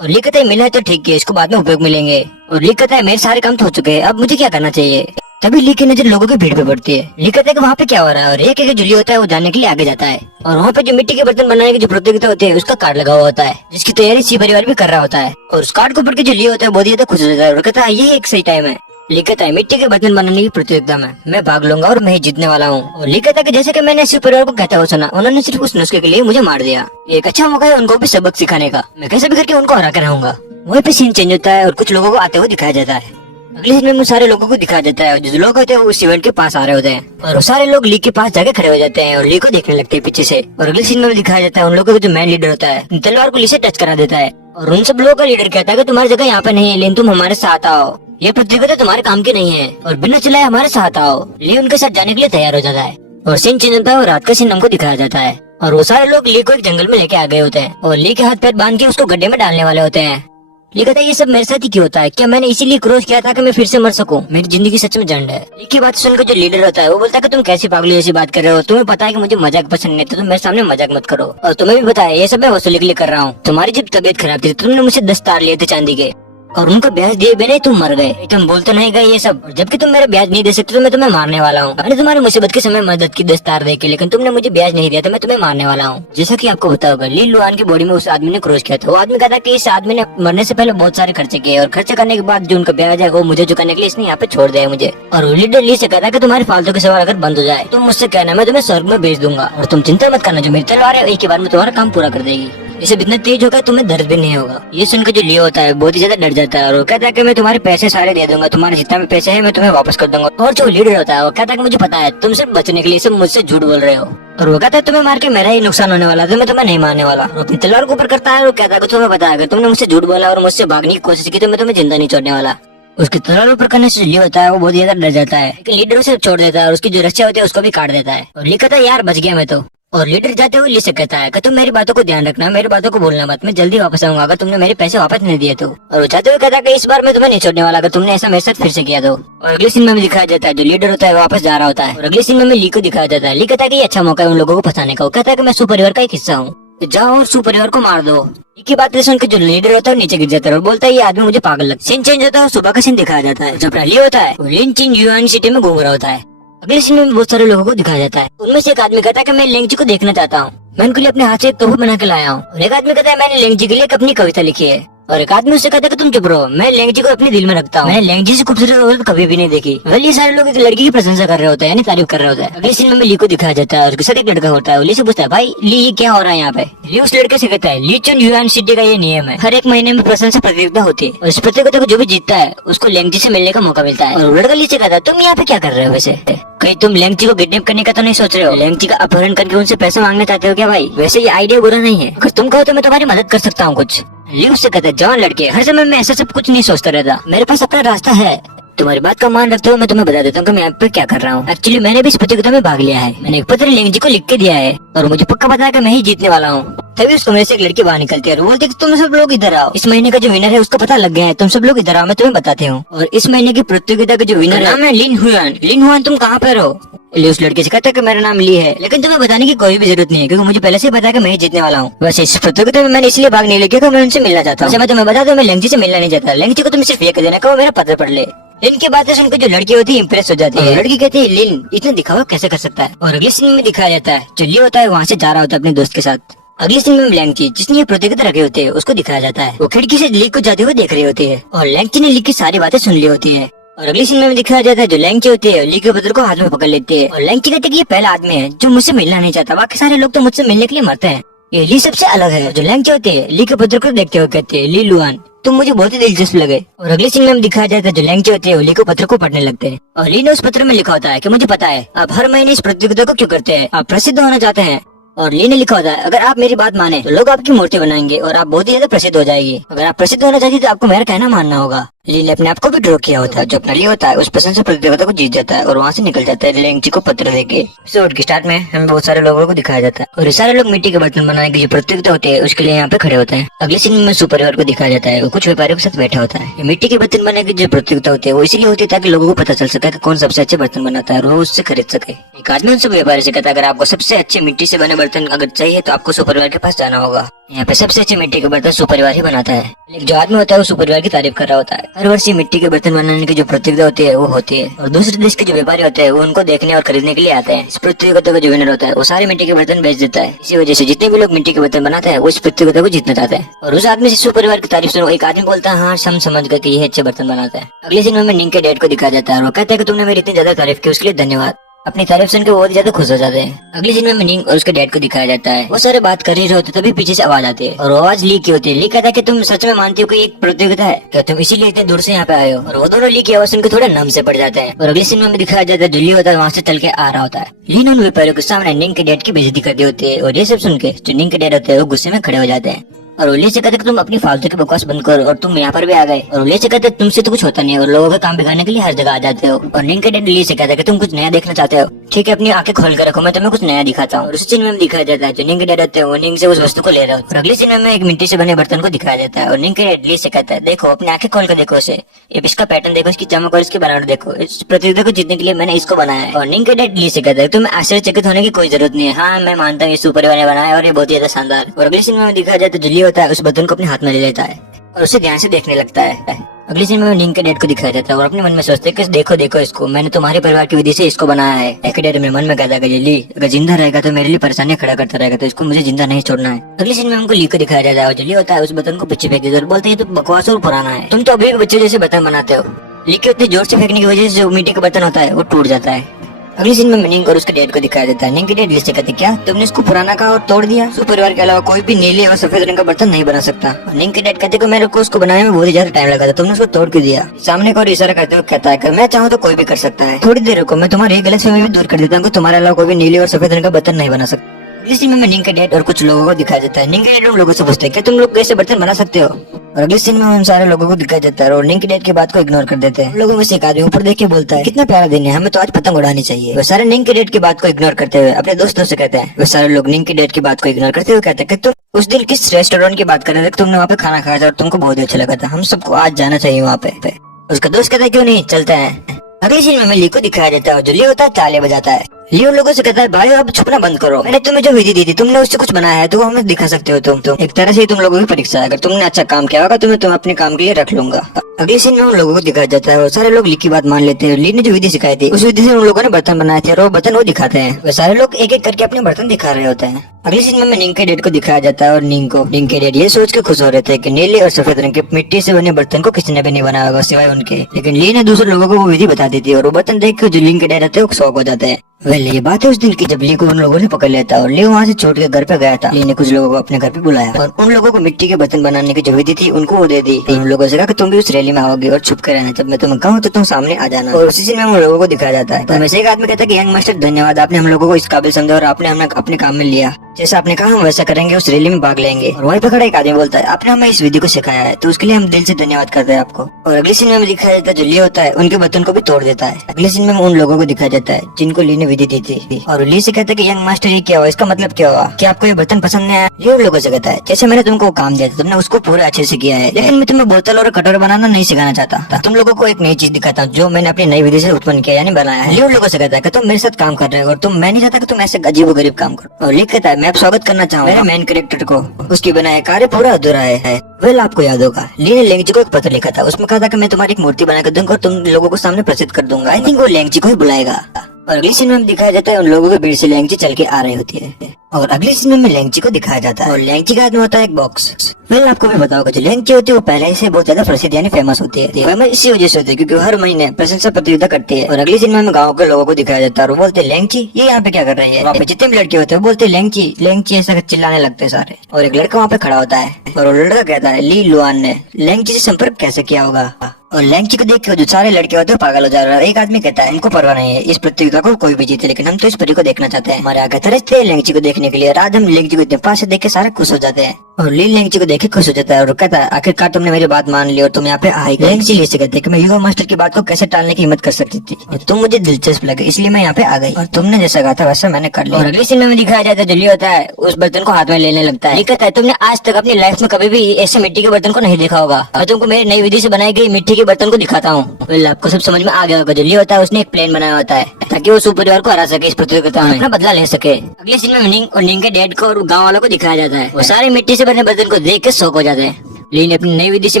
और ली कहता है मिला है तो ठीक है, इसको बाद में उपयोग मिलेंगे। और ली कहता है मेरे सारे काम तो हो चुके हैं, अब मुझे क्या करना चाहिए। तभी ली की नजर लोगों की भीड़ पे पड़ती है। ली कहता है कि वहाँ पे क्या हो रहा है और एक जो ली होता है वो जानने के लिए आगे जाता है और वहाँ पे जो मिट्टी के बर्तन बनाने की जो प्रतियोगिता होती है उसका कार्ड लगा हुआ होता है जिसकी तैयारी सी परिवार भी कर रहा होता है। और उस कार्ड को पढ़ के जो ली होता है बहुत ज्यादा खुश हो जाता है और कहता है ये एक सही टाइम है। ली कहता है मिट्टी के बर्तन बनाने की प्रतियोगिता में मैं भाग लूंगा और मैं ही जीतने वाला हूँ। और ली कहता है कि जैसे कि मैंने इस परिवार को कहता हुआ सुना, उन्होंने सिर्फ उस नुस्खे के लिए मुझे मार दिया, एक अच्छा मौका है उनको भी सबक सिखाने का, मैं कैसे भी करके उनको हरा कर रहूंगा। वहीं पे सीन चेंज होता है और कुछ लोगों को आते हुए दिखाया जाता है। अगले सीन में सारे लोगों को दिखाया जाता है और जो लोग होते हैं वो उस इवेंट के पास आ रहे होते हैं और वो सारे लोग ली के पास जाके खड़े हो जाते हैं और ली को देखने लगते हैं पीछे से। और अगले सीन में दिखाया जाता है उन लोगों का जो मैन लीडर होता है तलवार को ली से टच करा देता है और उन सब लोगों का लीडर कहता है कि तुम्हारी जगह यहाँ पे नहीं है, लेकिन तुम हमारे साथ आओ, ये प्रतियोगिता तुम्हारे काम की नहीं है और बिना चलाए हमारे साथ आओ। ली उनके साथ जाने के लिए तैयार हो जाता है और सीन चेंज होता है और रात का सीन हमको दिखाया जाता है और वो सारे लोग ली को एक जंगल में लेके आ गए होते हैं और ली के हाथ पैर बांध के उसको गड्ढे में डालने वाले होते हैं। ये कहता है ये सब मेरे साथ ही क्यों होता है, क्या मैंने इसीलिए क्रोध किया था कि मैं फिर से मर सकूं, मेरी जिंदगी सच में झंड है। ली की बात सुनकर जो लीडर होता है वो बोलता है कि तुम कैसी पागली जैसी बात कर रहे हो, तुम्हें पता है कि मुझे मजाक पसंद नहीं, तो तुम मेरे सामने मजाक मत करो, और तुम्हें भी पता है ये सब मैं वसूली के लिए कर रहा हूँ। तुम्हारी जब तबीयत खराब थी तुमने मुझसे 10 तार लिए थे चांदी के, और उनका ब्याज दिए बिना तुम मर गए। तुम बोल तो नहीं गए ये सब, जबकि तुम मेरा ब्याज नहीं दे सकते तो मैं तुम्हें मारने वाला हूँ। मैंने तुम्हारी मुसीबत के समय मदद की 10 तार दे के, लेकिन तुमने मुझे ब्याज नहीं दिया तो मैं तुम्हें मारने वाला हूँ। जैसा कि आपको पता होगा ली लुआन की बॉडी में उस आदमी ने क्रोश किया था। वो आदमी कहता कि इस आदमी ने मरने से पहले बहुत सारे खर्चे किए, और खर्चे करने के बाद जो उनका ब्याज है वो मुझे चुकाने के लिए इसने यहाँ पे छोड़ दिया मुझे। और लीडर ली से कहता कि तुम्हारे फालतू के सवाल अगर बंद हो जाए तो मुझसे कहना, मैं तुम्हें स्वर्ग में भेज दूंगा, और तुम चिंता मत करना, जो मेरी तलवार है एक ही बार में तुम्हारा काम पूरा कर देगी। ये सब इतना तेज होगा तुम्हें दर्द भी नहीं होगा। ये सुनकर जो लियो होता है बहुत ही ज्यादा डर जाता है, और वो कहता है कि मैं तुम्हारे पैसे सारे दे दूंगा, तुम्हारे जितना भी पैसे है मैं तुम्हें वापस कर दूंगा। और जो लीडर होता है वो कहता है कि मुझे पता है तुम सिर्फ बचने के लिए सब मुझसे झूठ बोल रहे हो, और वो कहता है तुम्हें मार के मेरा ही नुकसान होने वाला है, तो मैं तुम्हें नहीं मारने वाला। और अपनी तलवार को ऊपर करता है और कहता है कि तुम्हें पता है अगर तुमने मुझसे झूठ बोला और मुझसे भागने की कोशिश की तो मैं तुम्हें जिंदा नहीं छोड़ने वाला। उसकी तलवार ऊपर करने से लियो होता है वो बहुत ज्यादा डर जाता है, लेकिन लीडर उसे छोड़ देता है और उसकी जो रस्सियां होती है उसको भी काट देता है। और ली कहता है यार बच गया मैं तो। और लीडर जाते हुए ली से कहता है कि तुम मेरी बातों को ध्यान रखना, मेरी बातों को भूलना मत, मैं जल्दी वापस आऊंगा अगर तुमने मेरे पैसे वापस नहीं दिए तो। और वो जाते हुए कहता है कि इस बार मैं तुम्हें नहीं छोड़ने वाला अगर तुमने ऐसा मेरे साथ फिर से किया तो। और अगले सीन में भी दिखाया जाता है जो लीडर होता है वो वापस जा रहा होता है, और अगले सीन में ली को दिखाया जाता है। ली कहता है कि ये अच्छा मौका है उन लोगों को फंसाने का। वो कहता है कि मैं सुपरिवार का एक हिस्सा हूँ, तो जाओ और सुपरिवार को मार दो। की बात सुनकर जो लीडर होता है नीचे गिर जाता है और बोलता है ये आदमी मुझे पागल लगता है। सीन चेंज होता है और सुबह का सीन दिखाया जाता है। जब ली होता है वो लिन चिन युआन सिटी में घूम रहा होता है। अगले सीन में बहुत सारे लोगों को दिखाया जाता है। उनमें से एक आदमी कहता है कि मैं लेंगजी को देखना चाहता हूँ, मैं उनके लिए अपने हाथ से एक तोहफा बना के लाया हूँ। और एक आदमी कहता है मैंने लेंगजी के लिए एक अपनी कविता लिखी है। और एक आदमी उससे कहता है कि तुम चुप रहो, मैं लेंगजी को अपने दिल में रखता हूँ, मैंने लेंगजी से खूबसूरत औरत कभी भी नहीं देखी। वेल ये सारे लोग एक लड़की की प्रशंसा कर रहे होते हैं, यानी तारीफ कर रहे होते हैं। अगले सीन में ली को दिखाया जाता है और उसके साथ एक लड़का होता है। ली से पूछता है भाई ली ये क्या हो रहा है यहाँ पे। ली उस लड़के से कहता है ली चुन युआन सिटी का ये नियम है, हर एक महीने में प्रशंसा प्रतियोगिता होती है और इस प्रतियोगिता को जो भी जीतता है उसको लेंगजी से मिलने का मौका मिलता है। और लड़का ली से कहता है तुम यहाँ पे क्या कर रहे हो, वैसे कहीं तुम लेंगजी को किडनैप करने का तो नहीं सोच रहे हो, लेंगजी का अपहरण करके उनसे पैसे मांगना चाहते हो क्या भाई? वैसे ये आइडिया बुरा नहीं है, अगर तुम कहो तो मैं तुम्हारी मदद कर सकता हूँ कुछ। ली उससे कहता है जवान लड़के हर समय मैं ऐसा सब कुछ नहीं सोचता रहता, मेरे पास अपना रास्ता है, तुम्हारी बात का मान रखते हुए मैं तुम्हें बता देता हूँ कि मैं यहाँ पे क्या कर रहा हूँ। एक्चुअली मैंने भी इस प्रतियोगिता में भाग लिया है, मैंने एक पत्र लेंगजी को लिख के दिया है और मुझे पक्का पता है कि मैं ही जीतने वाला हूँ। तभी उसको मेरे से एक लड़की बाहर निकलती है और बोलती है कि तुम सब लोग इधर आओ, इस महीने का जो विनर है उसका पता लग गया है, तुम सब लोग इधर आओ मैं तुम्हें बताते हूँ। और इस महीने की प्रतियोगिता का जो विनर नाम है लिन हुआन। लिन हुआन तुम कहाँ पर हो? ली उस लड़के से कहता है कि मेरा नाम ली है, लेकिन तुम्हें बताने की कोई भी जरूरत नहीं है क्योंकि मुझे पहले से ही पता है कि मैं ही जीतने वाला हूँ। वैसे इस प्रतियोगिता में मैंने इसलिए भाग नहीं लिया क्योंकि मैं उनसे मिलना चाहता हूँ। मैं तुम्हें बता दूं मैं लेंगजी से मिलना नहीं चाहता, लेंगजी को तुम सिर्फ ये कह देना कि वो मेरा पत्र पढ़ ले। लिन की बातें सुनकर जो लड़की होती है इम्प्रेस हो जाती है। लड़की कहती है लिन इतना दिखावा कैसे कर सकता है। और अगले सीन में दिखाया जाता है जो ली होता है वहाँ से जा रहा होता है अपने दोस्त के साथ। अगले सीन में लेंगजी जिसने ये प्रतियोगिता रखे होते हैं उसको दिखाया जाता है, वो खिड़की से ली को जाते हुए देख रही होती है और लेंगजी ने ली की सारी बातें सुन ली होती है। और अगली सीन में दिखाया जाता है जो लेंगजी होती है ली के पत्र को हाथ में पकड़ लेती है और लेंगजी कहती है कि ये पहला आदमी है जो मुझसे मिलना नहीं चाहता, बाकी सारे लोग तो मुझसे मिलने के लिए मरते हैं, ये ली सबसे अलग है। जो लेंगजी होती है ली के पत्र को देखते हुए कहती है ली लुआन तुम मुझे बहुत ही दिलचस्प लगे। और अगले सीन में दिखाया जाता है जो लेंगजी होती है ली को पत्र को पढ़ने लगते हैं और ली ने उस पत्र में लिखा होता है कि मुझे पता है आप हर महीने इस प्रतियोगिता को क्यों करते हैं, आप प्रसिद्ध होना चाहते हैं। और ली ने लिखा होता है अगर आप मेरी बात माने तो लोग आपकी मूर्ति बनाएंगे और आप बहुत ही ज्यादा प्रसिद्ध हो जाएगी, अगर आप प्रसिद्ध होना चाहती तो आपको मेरा कहना मानना होगा। ली ने अपने आप को भी ड्रॉ किया होता है, जो अपना ली होता है उस प्रशंसा प्रतियोगिता को जीत जाता है और वहाँ से निकल जाता है लेंगजी को पत्र देके। एपिसोड के स्टार्ट में हमें बहुत सारे लोगों को दिखाया जाता है और ये सारे लोग मिट्टी के बर्तन बनाने की जो प्रतियोगिता होती है उसके लिए यहाँ पे खड़े होते हैं। अगले सीन में सुपरिवार को दिखाया जाता है, वो कुछ व्यापारियों के साथ बैठा होता है। ये मिट्टी के बर्तन बनाने की जो प्रतियोगिता होती है वो इसलिए होती है ताकि लोगों को पता चल सके कि कौन सबसे अच्छे बर्तन बनाता है और वो उससे खरीद सके। एक आदमी उनसे व्यापारी से कहता है अगर आपको सबसे अच्छे मिट्टी से बने बर्तन अगर चाहिए तो आपको सुपरिवार के पास जाना होगा, यहाँ पे सबसे अच्छे मिट्टी के बर्तन सुपरिवार ही बनाता है। लेकिन जो आदमी होता है वो सुपरिवार की तारीफ कर रहा होता है। हर वर्ष मिट्टी के बर्तन बनाने की जो प्रतियोगिता होती है वो होती है और दूसरे देश के जो व्यापारी होते हैं वो उनको देखने और खरीदने के लिए आते हैं। इस प्रतियोगिता का जो विनर होता है वो सारे मिट्टी के बर्तन बेच देता है। इसी वजह से जितने भी लोग मिट्टी के बर्तन बनाते हैं वो इस प्रतियोगिता को जीतना चाहते हैं। और उस आदमी से सुपरिवार की तारीफ सुनो एक आदमी बोलता है हाँ हम समझ गए कि ये अच्छे बर्तन बनाता है। अगले दिन में निंग के डैड को दिखाया जाता है और वो कहता है कि तुमने मेरी इतनी ज्यादा तारीफ की उसके लिए धन्यवाद। अपनी तारीफ सुनकर बहुत ज्यादा खुश हो जाते हैं। अगले दिन में निंग और उसके डैड को दिखाया जाता है, वो सारे बात कर ही रहे होते तभी पीछे से आवाज आती है और आवाज ली की होती है। ली कहता है कि तुम सच में मानती हो कि एक प्रतियोगिता है, क्या तुम इसीलिए इतने दूर से यहाँ पे आए हो? और वो दोनों ली की आवाज सुनकर थोड़ा नम से पड़ जाते हैं। और अगले सीन में दिखाया जाता है जो ली होता है वहाँ से चल के आ रहा होता है। ली ने उन व्यापारियों के सामने निंग के डैड की बेइज्जती कर दी होती है और ये सब सुन के जो निंग के डैड होते हैं वो गुस्से में खड़े हो जाते हैं। और ली से कहते कि तुम अपनी फालतू की बकवास बंद करो, और तुम यहाँ पर भी आ गए। और ली से कहते तुमसे तो कुछ होता नहीं है और लोगों का काम बिगाड़ने के लिए हर जगह आ जाते हो। और निंग के डैड ली से कहता है कि तुम कुछ नया देखना चाहते हो, ठीक है अपनी आंखें खोल कर रखो, मैं तुम्हें कुछ नया दिखाता हूँ। और उसी सीन में दिखाया जाता है जो निंग के डैड होते हैं वो निंग से उस वस्तु को ले रहे हो। और अगले सीन में एक मिट्टी से बने बर्तन को दिखाया जाता है और निंग के डैड ली से कहता है देखो अपनी आंखें खोल कर देखो इसे, इसका पैटर्न देखो, इसकी चमक और इसकी बनावट देखो, इस प्रतियोगिता को जीतने के लिए मैंने इसको बनाया है। और निंग के डैड ली से कहता है तुम्हें आश्चर्यचकित होने की कोई जरूरत नहीं है, हाँ मैं मानता हूँ ये सुपर ने बनाया है और ये बहुत ही ज्यादा शानदार। और अगले सीन में दिखाया जाता है जो ली होता है उस बर्तन को अपने हाथ में ले लेता है और उसे ध्यान से देखने लगता है। अगले सीन में निंग के डैड को दिखाया जाता है और अपने मन में सोचते हैं कि देखो देखो इसको, मैंने तुम्हारे परिवार की विधि से इसको बनाया है। एक डैड अपने मन में कहता है ली अगर जिंदा रहेगा तो मेरे लिए परेशानियां खड़ा करता रहेगा, तो इसको मुझे जिंदा नहीं छोड़ना है। अगले सीन में हमको ली को दिखाया जाता है और जो ली होता है उस बर्तन को पीछे फेंक देता है और बोलते हैं तो बकवास और पुराना है, तुम तो अभी भी बच्चे जैसे बर्तन बनाते हो। ली के उतनी जोर से फेंकने की वजह से जो मिट्टी का बर्तन होता है वो टूट जाता है। अगले सीन में निंग और उसके डैड को दिखाया जाता है। निंग के डैड ली से कहते क्या तुमने इसको पुराना कहा और तोड़ दिया, तो परिवार के अलावा कोई भी नीले और सफेद रंग का बर्तन नहीं बना सकता। निंग के डैड कहते मेरे को उसको बनाने में बहुत ही ज्यादा टाइम लगा था, तुमने उसको तोड़ क्यों दिया। सामने को इशारा करते हुए कहता है मैं चाहूँ तो कोई भी कर सकता है, थोड़ी देर रुको मैं तुम्हारे गलत समय भी दूर कर देता हूँ, तुम्हारे अलावा कोई भी नीले और सफेद रंग का बर्तन नहीं बना सकता। इसी में निंग के डैड और कुछ लोगों को दिखाया जाता है। निंग के डैड उन लोगों से पूछते हैं कि तुम लोग कैसे बर्तन बना सकते हो। और अगले सीन में उन सारे लोगों को दिखाया जाता है और निंग के डैड की बात को इग्नोर कर देते हैं। लोगों में से एक आदमी ऊपर देख के बोलता है कितना प्यारा दिन है, हमें तो आज पतंग उड़ानी चाहिए। वे सारे निंग के डैड की बात को इग्नोर करते हुए अपने दोस्तों से कहते हैं, वे सारे लोग निंग के डैड की बात को इग्नोर करते हुए कहते हैं कि तुम उस दिन किस रेस्टोरेंट की बात कर रहे थे, तुमने वहाँ पे खाना खाया था और तुमको बहुत अच्छा लगा था, हम सबको आज जाना चाहिए वहाँ पे। उसका दोस्त कहता है क्यों नहीं चलते हैं। अगले सीन में ली को दिखाया जाता है जो ली होता है ताले बजाता है। ली उन लोगों से कहता है भाई अब छुपना बंद करो, मैंने तुम्हें जो विधि दी थी तुमने उससे कुछ बनाया है तो वो हमें दिखा सकते हो। तुम एक तरह से तुम लोगों की परीक्षा है, अगर तुमने अच्छा काम किया होगा तो मैं तुम अपने काम के लिए रख लूंगा। अगले सीन में उन लोगों को दिखाया जाता है और सारे लोग ली की बात मान लेते हैं। ली ने जो विधि सिखाई थी उस विधि से उन लोगों ने बर्तन बनाए थे और वो बर्तन वो दिखाते हैं। वे सारे लोग एक एक करके अपने बर्तन दिखा रहे होते हैं। अगले सीन में निंग के डैड को दिखाया जाता है और निंग के डैड ये सोच के खुश हो रहे थे कि नीले और सफेद रंग के मिट्टी से बने बर्तन को किसी ने भी नहीं बनाया होगा सिवाय उनके। लेकिन ली ने दूसरे लोगों को वो विधि बता दी थी और वो बर्तन देख के जो निंग के डैड रहते हैं वो शौक हो जाते हैं। वेल ये बात है उस दिन की जब ली को उन लोगों ने पकड़ लिया था और ली वहाँ से छोड़ के घर पे गया था। ली ने कुछ लोगों को अपने घर पे बुलाया और उन लोगों को मिट्टी के बर्तन बनाने की जो विधि थी उनको वो दे दी। उन लोगों से कहा कि तुम भी उस रैली में आओगे और छुप कर रहना, जब मैं तुम्हें कहूँ तो तुम सामने आ जाना। और उसी सीन में उन लोगों को दिखाया जाता है। तो वैसे एक आदमी कहता है कि यंग मास्टर धन्यवाद, आपने हम लोगों को इस काबिल समझा और आपने हमें अपने काम में लिया, जैसा आपने कहा हम वैसा करेंगे, उस रैली में भाग लेंगे। और वहीं पर खड़ा एक आदमी बोलता है आपने हमें इस विधि को सिखाया है तो उसके लिए हम दिल से धन्यवाद करते हैं आपको। और अगले सीन में दिखाया जाता है जो ली होता है उनके बर्तन को भी तोड़ देता है। अगले सीन में उन लोगों को दिखाया जाता है जिनको ली ने विधि दी थी और ली से कहता है कि यंग मास्टर ये क्या हुआ, इसका मतलब क्या हुआ, क्या आपको ये बर्तन पसंद नहीं आया। ली उन लोगों से कहता है जैसे मैंने तुमको काम दिया था तुमने उसको पूरा अच्छे से किया है, लेकिन मैं तुम्हें बोतल और कटोरा बनाना नहीं सिखाना चाहता, तुम लोगों को एक नई चीज दिखाता हूँ जो मैंने अपनी नई विधि से उत्पन्न किया यानी बनाया है। ली उन लोगों से कहता है कि तुम मेरे साथ काम कर रहे हो और मैं नहीं चाहता कि तुम ऐसे अजीब गरीब काम करो। और ली कहता है मैं स्वागत करना चाहूँ मेरे मेन कैरेक्टर को, उसकी बनाया कार्य पूरा अधूरा है। वेल आपको याद होगा ली ने लेंगची को एक पत्र लिखा था, उसमें कहा था कि मैं तुम्हारी एक मूर्ति बनाकर दूंगा और तुम लोगों को सामने प्रसिद्ध कर दूंगा। आई थिंक वो लेंगची को ही बुलाएगा। और अगले सीन में दिखाया जाता है उन लोगों के भीड़ से लेंगची चल के आ रही होती है और अगले सीन में लेंगची को दिखाया जाता है और लेंगची का हाथ में होता है एक बॉक्स। वेल आपको भी बताओगे जो लेंगची होती है वो पहले से बहुत ज्यादा प्रसिद्ध यानी फेमस होती है। फेमस इसी वजह से होती है क्योंकि हर महीने प्रशंसा प्रतियोगिता करती है। और अगले सीन में गाँव के लोगों को दिखाया जाता है और बोलते हैं लेंगची ये यहाँ पे क्या कर रही है। वहाँ पे जितने भी लड़के होते हैं बोलते लेंगची लेंगची ऐसा चिल्लाने लगते हैं सारे। और एक लड़का वहाँ पे खड़ा होता है और वो लड़का कहता है ली लुआन ने लेंगची से संपर्क कैसे किया होगा। और लेंगची को देख के जो सारे लड़के होते हैं पागल हो जा रहे हैं। एक आदमी कहता है हमको परवाह नहीं है इस प्रतियोगिता को कोई भी जीते, लेकिन हम तो इस परी को देखना चाहते हैं, हमारे आगे तरसते हैं लेंगची को देखने के लिए। आज हम लेंगची को इतने पास से देख के सारे खुश हो जाते हैं और ली लेंगची को देख के खुश हो जाता है और कहता है आखिरकार तुमने मेरी बात मान ली और तुम यहाँ पे आई। लेंगची ली से कहते हैं कि मैं युवा मास्टर की बात को कैसे टालने की हिम्मत कर सकती थी, तुम मुझे दिलचस्प लगे इसलिए मैं यहाँ पे आ गई और तुमने जैसा कहा था वैसा मैंने कर लिया। और अगले सीन में दिखाया जाता है जो ली होता है उस बर्तन को हाथ में लेने लगता है। कहता है तुमने आज तक अपनी लाइफ में कभी भी ऐसे मिट्टी के बर्तन को नहीं देखा होगा, मैं तुमको मेरी नई विधि से बनाई गई मिट्टी के बर्तन को दिखाता हूँ। आपको सब समझ में आ गया होगा जो ली होता है उसने एक प्लेन बनाया होता है ताकि वो सुपरिवार को हरा सके, इस प्रतियोगिता में अपना बदला ले सके। अगले सीन में निंग और निंग के डैड को और गाँव वालों को दिखाया जाता है, वो सारी मिट्टी से बने बर्तन को देख के शौक हो जाते हैं। ली ने अपनी नई विधि से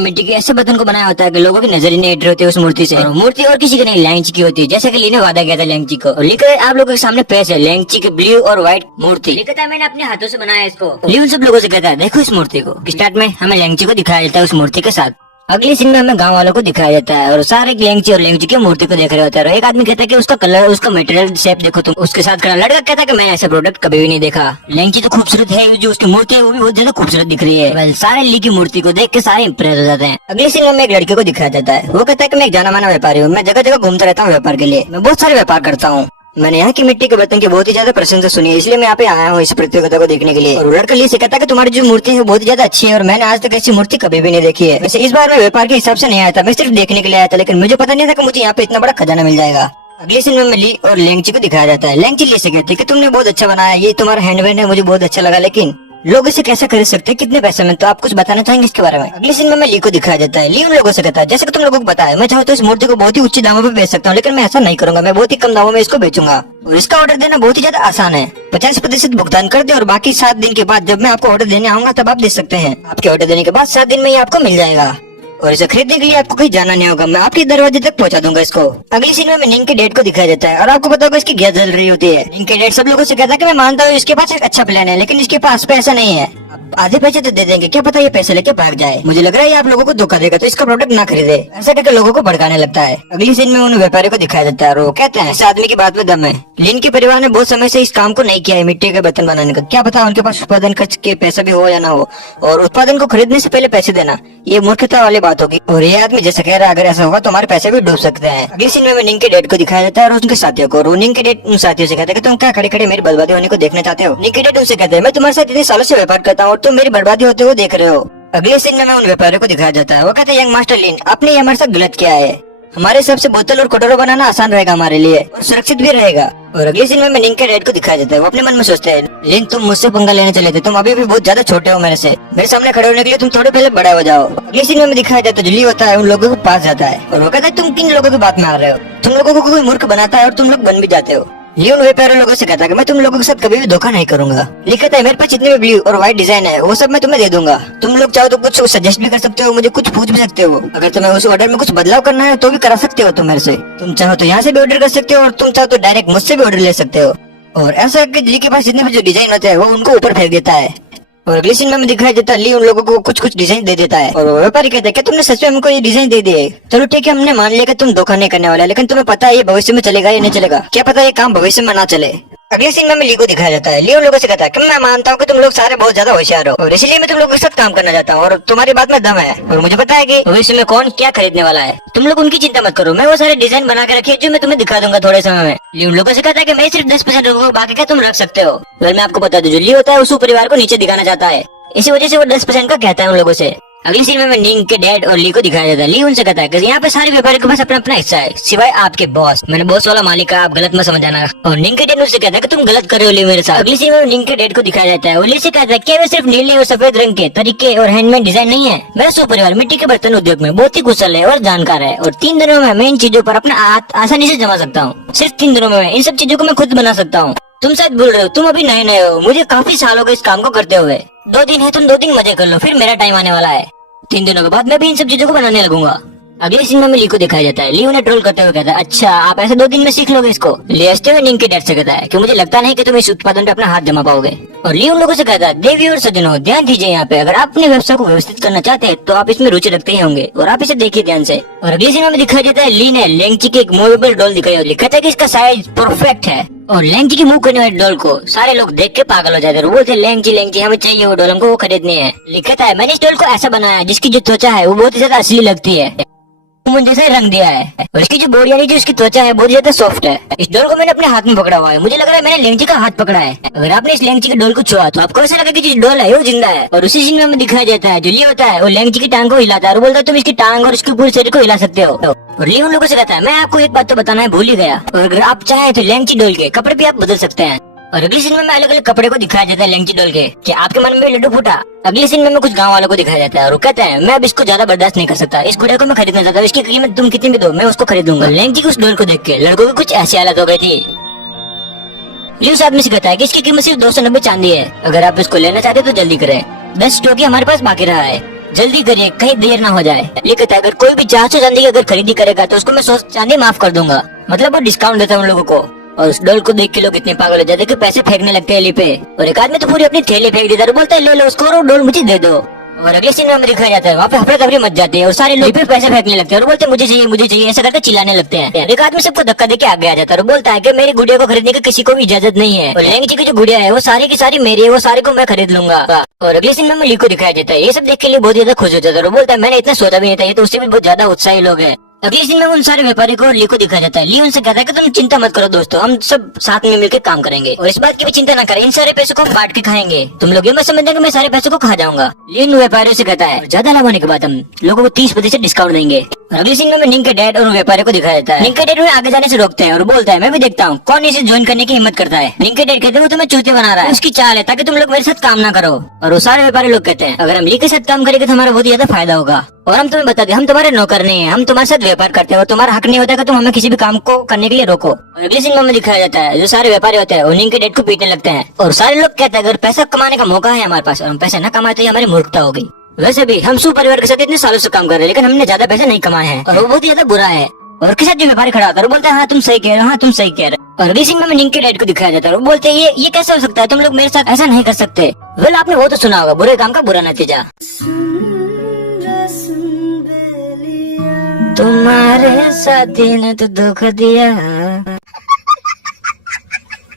मिट्टी के ऐसे बर्तन को बनाया होता है कि लोगों की नजर ही नहीं हट रही होती है उस मूर्ति से। और मूर्ति और किसी की नहीं लेंगची की होती है जैसे कि ली ने वादा किया था लेंगची को। और लिखा है आप लोगों के सामने पेश है लेंगची की ब्लू और व्हाइट मूर्ति। लिखा है मैंने अपने हाथों से बनाया इसको। ली उन सब लोगों से कहता है देखो इस मूर्ति को। स्टार्ट में हमें लेंगची को दिखाया जाता है उस मूर्ति के साथ। अगले सीन में हमें गांव वालों को दिखाया जाता है और सारे लेंगची और लेंगची की मूर्ति को देख रहे होते हैं। और एक आदमी कहता है कि उसका कलर उसका मटेरियल शेप देखो तुम, उसके साथ खड़ा लड़का कहता है कि मैंने ऐसा प्रोडक्ट कभी भी नहीं देखा। लेंगची तो खूबसूरत है, जो उसकी मूर्ति है वो भी बहुत ज्यादा खूबसूरत दिख रही है। वेल सारे ली की मूर्ति को देख के सारे इंप्रेस हो जाते हैं। अगले सीन में एक लड़के को दिखाया जाता है, वो कहता है कि मैं एक जाना माना व्यापारी हूँ, मैं जगह जगह घूमता रहता हूँ व्यापार के लिए, मैं बहुत सारे व्यापार करता हूँ, मैंने यहाँ की मिट्टी के बर्तन की बहुत ही ज्यादा प्रशंसा सुनी है, इसलिए मैं यहाँ पे आया हूँ इस प्रतियोगिता को देखने के लिए। और लड़का लिए से कहता है कि तुम्हारी जो मूर्ति है वो बहुत ही ज्यादा अच्छी है और मैंने आज तक ऐसी मूर्ति कभी भी नहीं देखी है। वैसे इस बार मैं व्यापार के हिसाब से नहीं आया था, मैं सिर्फ देखने के लिए आया था, लेकिन मुझे पता नहीं था कि मुझे यहाँ पे इतना बड़ा खजाना मिल जाएगा। अगले सीन में ली और लेंगची को दिखाया जाता है। लेंगची ली से कहती है कि तुमने बहुत अच्छा बनाया, ये तुम्हारा हैंडमेड है, मुझे बहुत अच्छा लगा, लेकिन लोग इसे कैसे खरीद सकते हैं, कितने पैसे में, तो आप कुछ बताना चाहेंगे इसके बारे में। अगले सीन में ली को दिखाया जाता है। ली उन लोगों से कहता है जैसे कि तुम लोगों को पता है मैं चाहूँ तो इस मूर्ति को बहुत ही उच्च दामों पे बेच सकता हूँ, लेकिन मैं ऐसा नहीं करूंगा, मैं बहुत ही कम दामों में इसको बेचूंगा। और इसका ऑर्डर देना बहुत ही ज्यादा आसान है, 50% भुगतान कर दे और बाकी 7 दिन के बाद जब मैं आपको ऑर्डर देने आऊंगा तब आप दे सकते हैं। आपके ऑर्डर देने के बाद 7 दिन में ये आपको मिल जाएगा और इसे खरीदने के लिए आपको कहीं जाना नहीं होगा, मैं आपके दरवाजे तक पहुंचा दूंगा इसको। अगली सीन में निंग के डैड को दिखाया जाता है और आपको पता होगा इसकी गैस जल रही होती है। निंग के डैड सब लोगों से कहता है कि मैं मानता हूँ इसके पास एक अच्छा प्लान है, लेकिन इसके पास पैसा नहीं है, आधे पैसे तो दे देंगे, क्या पता ये पैसे लेके भाग जाए, मुझे लग रहा है ये आप लोगों को धोखा देगा, तो इसका प्रोडक्ट ना खरीदे। ऐसा कहकर लोगों को भड़काने लगता है। अगली सीन में उन व्यापारी को दिखाया जाता है और वो कहते हैं इस आदमी की बात में दम है। लिन के परिवार ने बहुत समय से इस काम को नहीं किया है, मिट्टी के बर्तन बनाने का, क्या पता उनके पास उत्पादन खर्च के पैसा भी हो या ना हो, और उत्पादन को खरीदने से पहले पैसे देना ये मूर्खता वाली बात होगी। और ये आदमी जैसे कह रहा है अगर ऐसा होगा तो हमारे पैसे भी डूब सकते हैं। अगली सीन में निंग के डेड को दिखाया जाता है और उनके साथियों को। निंग के डेड उन साथियों से कहते हैं कि तुम क्या खड़े खड़े मेरी बर्बादी होने को देखना चाहते हो। निंग के डेड उनसे कहते हैं मैं तुम्हारे साथ इतने सालों से व्यापार करता हूँ और तुम मेरी बर्बादी होते हुए देख रहे हो। अगले सीन में उन व्यापारियों को दिखाया जाता है, वो कहते हैं यंग मास्टर लिन आपने ये हमारे साथ गलत किया है, हमारे हिसाब से बोतल और कटोरा बनाना आसान रहेगा हमारे लिए और सुरक्षित भी रहेगा। और अगले सीन में निंग के डैड को दिखाया जाता है, वो अपने मन में सोचते हैं लिन तुम मुझसे पंगा लेने चले थे, तुम अभी भी बहुत ज्यादा छोटे हो मेरे से, मेरे सामने खड़े होने के लिए तुम थोड़े पहले बड़ा हो जाओ। अगले सीन में दिखाया जाता है जो ली होता है उन लोगों के पास जाता है और वो कहता है तुम किन लोगों की बात में आ रहे हो, तुम लोगों को कोई मूर्ख बनाता है और तुम लोग बन भी जाते हो। ली उन व्यापारी लोगों से कहता है कि मैं तुम लोगों के साथ कभी भी धोखा नहीं करूंगा। ली कहता है मेरे पास जितने भी ब्लू और व्हाइट डिजाइन है वो सब मैं तुम्हें दे दूंगा, तुम लोग चाहो तो कुछ सजेस्ट भी कर सकते हो, मुझे कुछ पूछ भी सकते हो, अगर तुम्हें उस ऑर्डर में कुछ बदलाव करना है तो भी करा सकते हो तुम मेरे से, तुम चाहो तो यहाँ से भी ऑर्डर कर सकते हो और तुम चाहो तो डायरेक्ट मुझसे भी ऑर्डर ले सकते हो। और ऐसा कि ली के पास जितने भी जो डिजाइन होते हैं वो उनको ऊपर फेंक देता है। और अगले सीन में दिखाई देता है ली उन लोगों को कुछ कुछ डिजाइन दे देता है और व्यापारी कहते हैं कि तुमने सच में हमको ये डिजाइन दे दिए, चलो ठीक है हमने मान लिया कि तुम धोखा नहीं करने वाला, लेकिन तुम्हें पता है ये भविष्य में चलेगा या नहीं चलेगा, क्या पता ये काम भविष्य में ना चले। अगले सीन में ली को दिखाया जाता है, ली उन लोगों से कहता है कि मैं मानता हूँ कि तुम लोग सारे बहुत ज्यादा होशियार हो और इसलिए मैं तुम लोगों के साथ काम करना चाहता हूँ और तुम्हारी बात में दम है और मुझे पता है कि भविष्य में कौन क्या खरीदने वाला है, तुम लोग उनकी चिंता मत करो, मैं वो सारे डिजाइन बना के रखी है जो मैं तुम्हें दिखा दूंगा थोड़े समय में। ली उन लोगों से कहता है कि मैं सिर्फ 10% रखूंगा, बाकी क्या तुम रख सकते हो। मैं आपको बता दूं जो ली होता है उस परिवार को नीचे दिखाना चाहता है, इसी वजह से वो 10% का कहता है उन लोगों से। अगली सीन में निंग के डैड और ली को दिखाया जाता है। ली उनसे कहता है कि यहाँ पे सारे व्यापारियों के पास अपना अपना हिस्सा है सिवाय आपके बॉस, मैंने बॉस वाला मालिक है, आप गलत मत समझ जाना। और निंग के डैड उनसे कहता है कि तुम गलत कर रहे हो ली मेरे साथ। अगली सीन में निंग के डैड को दिखाया जाता है, ली से कहता है क्या वे सिर्फ नीले और सफेद रंग के तरीके और हैंडमेड डिजाइन नहीं है, मेरा सुपरिवार मिट्टी के बर्तन उद्योग में बहुत ही कुशल है और जानकार है और 3 दिनों में मैं इन चीजों पर अपना हाथ आसानी से जमा सकता हूँ, सिर्फ 3 दिनों में इन सब चीजों को मैं खुद बना सकता हूँ। तुम शायद भूल रहे हो, तुम अभी नए नए हो, मुझे काफी साल हो गए इस काम को करते हुए, 2 दिन है, तुम 2 दिन मजे कर लो, फिर मेरा टाइम आने वाला है, 3 दिनों के बाद मैं भी इन सब चीजों को बनाने लगूंगा। अगले सीन में ली को दिखाया जाता है, ली उन्हें ट्रोल करते हुए कहता है अच्छा आप ऐसे 2 दिन में सीख लोगे इसको। ली हंसते हुए निंग के डैड से कहता है कि मुझे लगता नहीं कि तुम इस उत्पादन पे अपना हाथ जमा पाओगे। और ली उन लोगों से कहता है देवी और सज्जनों ध्यान दीजिए, यहाँ पे अगर आप अपने व्यवसाय को व्यवस्थित करना चाहते हैं तो आप इसमें रुचि रखते ही होंगे और आप इसे देखिए ध्यान से। और अगले सीन में दिखाया जाता है ली ने लेंगची की एक मूवेबल डॉल दिखाई और कहता है कि इसका साइज परफेक्ट है और लेंगची की मूव करने वाली डॉल को सारे लोग देख के पागल हो जाते हैं, बोलते लेंगची लेंगची हमें चाहिए वो डॉल, हमको वो खरीदनी है। लिखता है मैंने इस डॉल को ऐसा बनाया जिसकी जो त्वचा है वो बहुत ही ज्यादा असली लगती है, मुझे जैसे रंग दिया है और इसकी जो बॉडी यानी जो इसकी त्वचा है बहुत ज्यादा सॉफ्ट है। इस डोल को मैंने अपने हाथ में पकड़ा हुआ है, मुझे लग रहा है मैंने लेंगची का हाथ पकड़ा है। अगर आपने इस लेंगची के डोल को छुआ तो आपको ऐसा लगा कि जो डोल है वो जिंदा है। और उसी सीन में दिखाया जाता है जो ली होता है वो लेंगची की टांग को हिलाता है और बोलता है तुम इसकी टांग और इसके पूरे शरीर को हिला सकते हो। और ली उन लोगों से कहता है मैं आपको एक बात तो बताना है भूल ही गया, और अगर आप चाहें तो लेंगची डोल के कपड़े भी आप बदल सकते हैं। और अगली सीन में अलग अलग कपड़े को दिखाया जाता है लेंगची डोल के कि आपके मन में लड्डू फूटा। अगले सीन में कुछ गांव वालों को दिखाया जाता है और वो कहते हैं मैं अब इसको ज्यादा बर्दाश्त नहीं कर सकता, इस घोड़े को मैं खरीदना चाहता हूँ, इसकी कीमत तुम कितनी भी दो मैं उसको खरीदूंगा। लेंगची की उस डोल को देख के लड़कों की कुछ ऐसी हालत हो गई थी। ली उस आदमी से कहता है कि इसकी कीमत सिर्फ 290 चांदी है, अगर आप इसको लेना चाहते तो जल्दी करें, 10 स्टॉक हमारे पास बाकी रहा है, जल्दी करिए कहीं देर ना हो जाए। ये कहता है अगर कोई भी 400 चांदी की अगर खरीदी करेगा तो उसको मैं 100 चांदी माफ कर दूंगा, मतलब वो डिस्काउंट देता है उन लोगों को। और उस डोल को देख के लोग इतने पागल हो जाते हैं कि पैसे फेंकने लगते हैं ली पे, और एक आदमी तो पूरी अपनी थैली फेंक देता है, बोलता है ले लो उसको और डोल मुझे दे दो। और अगले सीन में दिखाया जाता है वहाँ पे हफड़ा तफड़ी मच जाती है और सारे लोग पे पैसे फेंकने लगते हैं और बोलते हैं मुझे चाहिए ऐसा करके चिल्लाने लगते हैं। एक आदमी सबको धक्का देके आगे आ जाता है और बोलता है कि मेरी गुड़िया को खरीदने की किसी को भी इजाजत नहीं है, और लेंगची की जो गुड़िया है वो सारी की सारी मेरी है, वो सारी को मैं खरीद लूंगा। और अगले सीन में ली को दिखाया जाता है, ये सब देख के लिए बहुत ज्यादा खुश हो जाता है और बोलता है मैंने इतना सोचा भी नहीं था, ये तो उससे भी बहुत ज्यादा उत्साही लोग हैं। अगले दिन में उन सारे व्यापारी को और ली को दिखाया जाता है। ली उनसे कहता है कि तुम चिंता मत करो दोस्तों, हम सब साथ में मिलकर काम करेंगे और इस बात की भी चिंता न करें, इन सारे पैसों को हम बांट के खाएंगे। तुम लोग ये मत समझना कि मैं सारे पैसों को खा जाऊंगा। ली उन व्यापारियों से कहता है ज्यादा लाभ होने के बाद हम लोगों को 30% डिस्काउंट देंगे। और अगले सीन में निंग के डैड और व्यापारी को दिखाया जाता है। निंग के डैड उन्हें आगे जाने से रोकते हैं और बोलता है मैं भी देखता हूँ कौन इसे ज्वाइन करने की हिम्मत करता है। निंग के डैड कहते हैं वो तुम्हें चूते बना रहा है, उसकी चाल है ताकि तुम लोग मेरे साथ काम ना करो। और वो सारे व्यापारी लोग कहते हैं अगर हम ली के साथ काम करेंगे तो हमारा बहुत ज्यादा फायदा होगा और हम तुम्हें बता दें हम तुम्हारे नौकर नहीं है, हम तुम्हारे साथ व्यापार करते हैं और तुम्हारा हक नहीं होता कि तुम हमें किसी भी काम को करने के लिए रोको। और अगले सीन में हमें दिखाया जाता है जो सारे व्यापारी होते हैं वो निंग के डैड को पीटने लगते हैं और सारे लोग कहते हैं अगर पैसा कमाने का मौका है हमारे पास और हम पैसा न कमाए तो ये हमारी मूर्खता होगी। वैसे भी हम सु परिवार के साथ इतने सालों से काम कर रहे हैं लेकिन हमने ज्यादा पैसा नहीं कमाए हैं और वो बहुत ज्यादा बुरा है। और के साथ जो व्यापारी खड़ा होता है वो बोलता है हाँ तुम सही कह रहे हो, हाँ तुम सही कह रहे हो। और अगली सीन में निंग के डैड को दिखाया जाता है वो बोलते हैं ये कैसे हो सकता है, तुम लोग मेरे साथ ऐसा नहीं कर सकते। वेल आपने वो तो सुना होगा बुरे काम का बुरा नतीजा। तुम्हारे साथी ने तो धोखा दिया।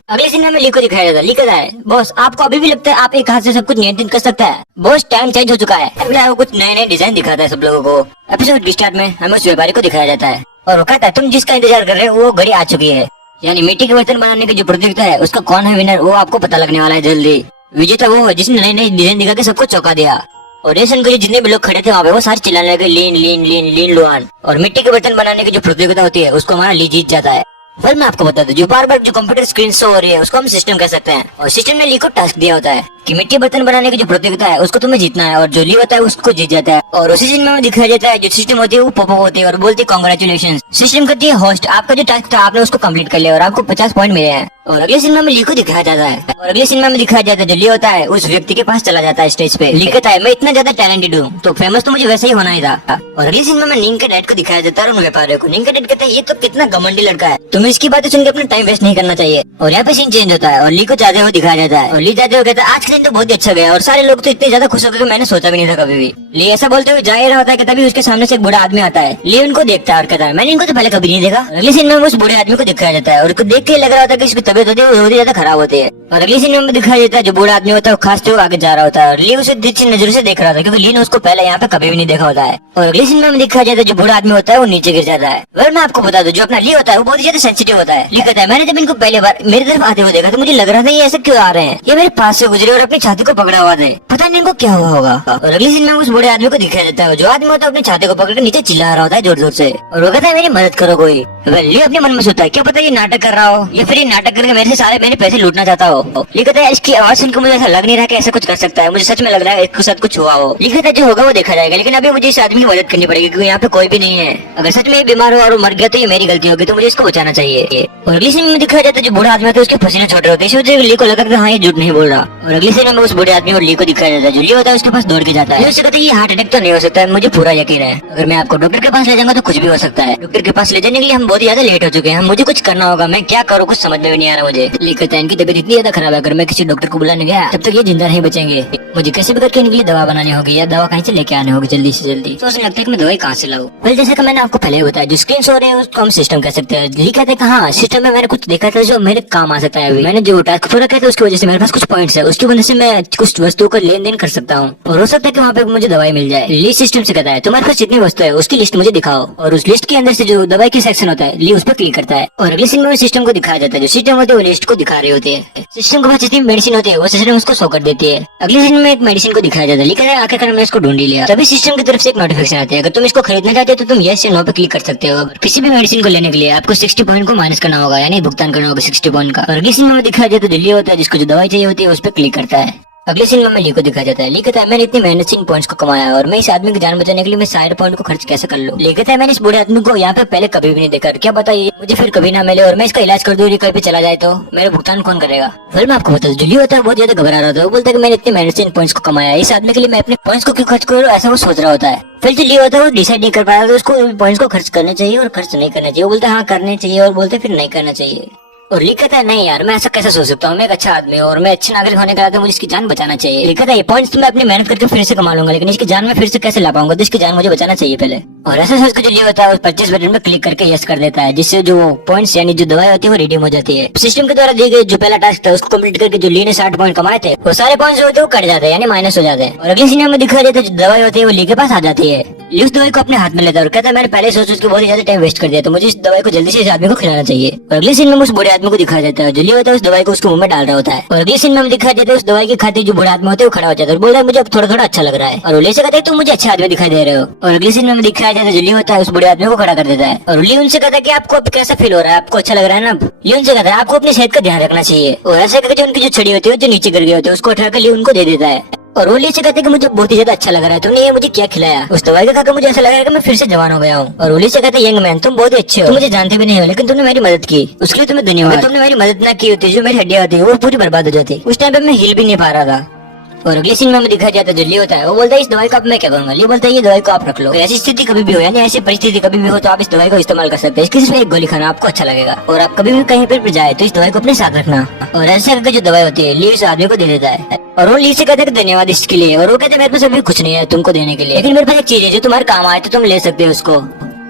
अगले सीन में ली को दिखाया जाता है। ली कहता है बॉस आपको अभी भी लगता है आप एक हाथ से सब कुछ नियंत्रित कर सकता है। बॉस टाइम चेंज हो चुका है। अगला वो कुछ नए नए डिजाइन दिखाता है सब लोगों को। एपिसोड की स्टार्ट में हमें उस व्यापारी को दिखाया जाता है और वो कहता है तुम जिसका इंतजार कर रहे हो वो घड़ी आ चुकी है, यानी मिट्टी के बर्तन बनाने की जो प्रतियोगिता है उसका कौन है विनर वो आपको पता लगने वाला है जल्दी। विजेता वो है जिसने नए नए डिजाइन दिखा के सबको चौंका दिया। और रेशन के लिए जितने भी लोग खड़े थे वहाँ पे वो सारे चिल्लाने लगे लीन लीन लीन लीन लुआन। और मिट्टी के बर्तन बनाने की जो प्रतियोगिता होती है उसको हमारा ली जीत जाता है। फिर मैं आपको बता दूं जो बार बार जो कंप्यूटर स्क्रीन शो हो रही है उसको हम सिस्टम कह सकते हैं। और सिस्टम ने ली को टास्क दिया होता है कि मिट्टी बर्तन बनाने की जो प्रतियोगिता है उसको तुम्हें जीतना है और जो ली होता है उसको जीत जाता है। और उसी सीन में दिखाया जाता है जो सिस्टम होती है वो पॉपअप होती है और बोलती है कांग्रेचुलेशन। सिस्टम करती है होस्ट आपका जो टास्क था आपने उसको कंप्लीट कर लिया और आपको 50 पॉइंट मिले हैं। और अगले सिनेमा में ली को दिखाया जाता है और अगले सिनेमा में दिखाया जाता है जो ली होता है उस व्यक्ति के पास चला जाता है स्टेज पे। ली कहता है मैं इतना ज्यादा टैलेंटेड हूँ तो फेमस तो मुझे वैसे ही होना ही था। और अगले सिनेमा में निंग के डैड को दिखाया जाता है और उन व्यापारियों को। निंग के डैड कहते हैं ये तो कितना घमंडी लड़का है, तुम्हें इसकी बातें सुनकर अपना टाइम वेस्ट नहीं करना चाहिए। और यहाँ पे सीन चेंज होता है और ली को जाते हुए दिखाया जाता है और ली जाते हुए कहता है आज का दिन तो बहुत ही अच्छा गया और सारे लोग तो इतने ज्यादा खुश हो गए मैंने सोचा भी नहीं था कभी भी। ली ऐसा बोलते हुए जा ही रहा होता है कि तभी उसके सामने से एक बूढ़ा आदमी आता है। ली उनको देखता है और कहता है मैंने इनको तो पहले कभी नहीं देखा। अगले सीन में उस बूढ़े आदमी को दिखाया जाता है और उसको देख के लग रहा होता है कि इसकी तबीयत होती है बहुत ज्यादा खराब होती है। और अगले सीन में दिखाया जाता है जो बूढ़ा आदमी होता है वो खांसते हुए आगे जा रहा होता है और ली उसे तिरछी नजरों से देख रहा था क्योंकि ली ने उसको पहले यहाँ पे कभी भी नहीं देखा होता है। और अगले सीन में दिखाया जाता है जो बूढ़ा आदमी होता है वो नीचे गिर जाता है। वेल मैं आपको बता दूं जो अपना ली होता है वो बहुत ही ज्यादा सेंसिटिव होता है। ली कहता है मैंने जब इनको पहली बार मेरी तरफ आते हुए देखा तो मुझे लग रहा था ये ऐसे क्यों आ रहे हैं, ये मेरे पास से गुजरे और अपनी छाती को पकड़ा हुआ थे, पता नहीं इनको क्या हुआ होगा। और अगले सीन में उस बूढ़े आदमी को दिखाया जाता है जो आदमी होता है अपनी छाती को पकड़ के नीचे चिल्ला रहा होता है जोर जोर से और वो कहता है मेरी मदद करो कोई। ली अपने मन में सोचता है क्या पता ये नाटक कर रहा हो या फिर ये नाटक करके मेरे से सारे मैंने पैसे लूटना चाहता हो। ली कहता है इसकी आवाज सुनकर मुझे ऐसा लग नहीं रहा कि ऐसा कुछ कर सकता है, मुझे सच में लग रहा है इसके साथ कुछ हुआ हो। ली कहता है जो होगा वो देखा जाएगा लेकिन अभी मुझे इस आदमी की मदद करनी पड़ेगी क्योंकि यहाँ पे कोई भी नहीं है। अगर सच में ये बीमार हो और मर गया तो ये मेरी गलती होगी तो मुझे इसको बचाना चाहिए। और अगली सीन में दिखाया जाता है जो बूढ़ा आदमी होता है उसके पसीने छोटे होते हैं इस वजह से ली को लगा कि हाँ ये झूठ नहीं बोल रहा। और अगली सीन में उस बूढ़े आदमी और ली को दिखाया जाता है जो ली होता है उसके पास दौड़ के जाता है। उससे कहता है ये हार्ट अटैक तो नहीं हो सकता है, मुझे पूरा यकीन है अगर मैं आपको डॉक्टर के पास ले जाऊंगा तो कुछ भी हो सकता है। डॉक्टर के पास ले जाने के लिए हम बहुत ज्यादा लेट हो चुके हैं, मुझे कुछ करना होगा, मैं क्या करूँ कुछ समझ में भी नहीं आ रहा मुझे। ली कहता है इनकी तबीयत इतनी ज्यादा खराब है अगर मैं किसी डॉक्टर को बुलाने गया तब तक ये जिंदा नहीं बचेंगे, मुझे कैसे भी करके इनके लिए दवा बनानी होगी या दवा कहीं से लेके आनी होगी जल्दी से जल्दी। तो उसे लगता है कि मैं दवाई कहाँ से लाऊं। वेल जैसे कि मैंने आपको पहले बताया जो स्क्रीन शो रहे हैं उसको हम सिस्टम कह सकते हैं। ली कहते हैं हाँ सिस्टम में मैंने कुछ देखा था जो मेरे काम आ सकता है। अभी मैंने जो टास्क पूरा किया था उसकी वजह से मेरे पास कुछ पॉइंट्स है, उसकी वजह से मैं कुछ वस्तुओं का लेन देन कर सकता हूँ और हो सकता है कि वहाँ पे मुझे दवाई मिल जाए। ली सिस्टम से कहता है तुम्हारे पास जितनी वस्तु है उसकी लिस्ट मुझे दिखाओ और उस लिस्ट के अंदर से जो दवाई की सेक्शन होता है ली उस पर क्लिक करता है। और अगले सीन में सिस्टम को दिखाया जाता है जो सिस्टम होती है वो लिस्ट को दिखा रही होती है। सिस्टम के पास जितनी मेडिसिन होती है वो सिस्टम उसको शो कर देती है। अगले सीन में एक मेडिसिन को दिखाया जाता है लिखा है आखिरकार हमने इसको ढूंढ लिया। तभी सिस्टम की तरफ से एक नोटिफिकेशन आती है अगर तुम इसको खरीदना चाहते हो तो तुम यस या नो पे क्लिक कर सकते हो। किसी भी मेडिसिन को लेने के लिए आपको 60 पॉइंट को माइनस करना होगा यानी भुगतान करना होगा 60 पॉइंट का। और अगले सीन में दिखाया जाता है जो ली होता है जिसको जो दवाई चाहिए होती है उस पर क्लिक करता है। अगले सीन में ली को दिखाया जाता है। ली कहता है मैंने इतनी मेहनत से इन पॉइंट्स को कमाया है और मैं इस आदमी की जान बचाने के लिए मैं सारे पॉइंट को खर्च कैसे कर लूं। ली कहता है मैंने इस बूढ़े आदमी को यहाँ पे पहले कभी भी नहीं देखा, क्या पता ये मुझे फिर कभी ना मिले और मैं इसका इलाज कर दूं कहीं पे चला जाए तो मेरा भुगतान कौन करेगा। फिर मैं आपको बता दूं जो ली होता है बहुत ज्यादा घबरा रहा था, वो बोलता है कि मैंने इतनी मेहनत से इन पॉइंट्स को कमाया इस आदमी के लिए मैं अपने पॉइंट्स को क्यों खर्च करूँ ऐसा वो सोच रहा होता है। फिर जो ली होता है वो डिसाइड नहीं कर पाया तो उसको पॉइंट्स को खर्च करने चाहिए और खर्च नहीं करना चाहिए। वो बोलता है हाँ करने चाहिए और बोलते फिर नहीं करना चाहिए। और ली कहता है नहीं यार, मैं ऐसा कैसे सोच सकता हूँ, मैं एक अच्छा आदमी हूँ और मैं अच्छे नागरिक होने के नाते मुझे इसकी जान बचाना चाहिए। ली कहता है ये पॉइंट्स तो मैं अपनी मेहनत करके फिर से कमा लूंगा, लेकिन इसकी जान मैं फिर से कैसे ला पाऊंगा, तो इसकी जान मुझे बचाना चाहिए पहले। और ऐसा सोच के जो ली होता है 25 बटन में क्लिक करके यस कर देता है, जिससे जो पॉइंट्स यानी जो दवाई होती है वो रिडीम हो जाती है। सिस्टम के द्वारा दी गई जो पहला टास्क था उसको कंप्लीट करके जो ली ने 60 पॉइंट कमाए थे वो सारे पॉइंट्स होते हैं वो कट जाते हैं यानी माइनस हो जाते हैं। और अगले सीन में दिखाई देता है जो दवाई होती है वो ली के पास आ जाती है। ली उस दवाई को अपने हाथ में लेता है और कहता है मैंने पहले सोच के बहुत ज्यादा टाइम वेस्ट कर दिया, तो मुझे इस दवाई को जल्दी से इस आदमी को खिलाना चाहिए। और अगले सीन में उस बूढ़े आदमी को दिखाया जाता है, जो ली होता है उस दवाई को उसके मुंह में डाल रहा होता है। और अगले सीन में दिखाई देता है उस दवाई के खाते जो बूढ़ा आदमी होता है वो खड़ा हो जाता है और बोल रहा है मुझे अब थोड़ा थोड़ा अच्छा लग रहा है। और ली से कहता है तुम मुझे अच्छे आदमी दिखाई दे रहे हो। और अगले सीन में दिखाया जाता है जो ली होता है उस बूढ़े आदमी को खड़ा कर देता है और ली उनसे कहता है कि आपको अब कैसा फील हो रहा है, आपको अच्छा लग रहा है ना। ली उनसे कहता है आपको अपनी सेहत का ध्यान रखना चाहिए। और ऐसे करके जो उनकी जो छड़ी होती है जो नीचे गिर गई होती है उसको उठा कर ली उनको दे देता है। और वो ली से कहते हैं कि मुझे बहुत ही ज्यादा अच्छा लग रहा है, तुमने ये मुझे क्या खिलाया। उस दवाई का खाकर मुझे ऐसा लग रहा है कि मैं फिर से जवान हो गया हूँ। और ओली से कहते हैं यंग मैन तुम बहुत ही अच्छे हो, तुम मुझे जानते भी नहीं हो लेकिन तुमने मेरी मदद की, उसके लिए तुम्हें धन्यवाद। तुमने मेरी मदद ना की होती जो मेरी हड्डियां होती वो पूरी बर्बाद हो जाती, उस टाइम पे मैं हिल भी नहीं पा रहा था। और अगले सीन में हमें दिखाया जाता है जो ली होता है वो बोलता है इस दवाई को अब मैं क्या करूंगा। ली बोलता है ये दवाई को आप रख लो, ऐसी स्थिति कभी भी हो यानी ऐसी परिस्थिति कभी भी हो तो आप इस दवाई को इस्तेमाल कर सकते हैं, इसकी सिर्फ एक गोली खाना आपको अच्छा लगेगा। और आप कभी भी कहीं पर जाए तो इस दवाई को अपने साथ रखना। और ऐसे करके जो दवाई होती है ली उस आदमी को दे देता है और वो ली से कहते हैं धन्यवाद इसके लिए। और वो कहते हैं मेरे पास अभी कुछ नहीं है तुमको देने के लिए, लेकिन मेरे पास एक चीज है जो तुम्हारे काम आए तो तुम ले सकते हो उसको।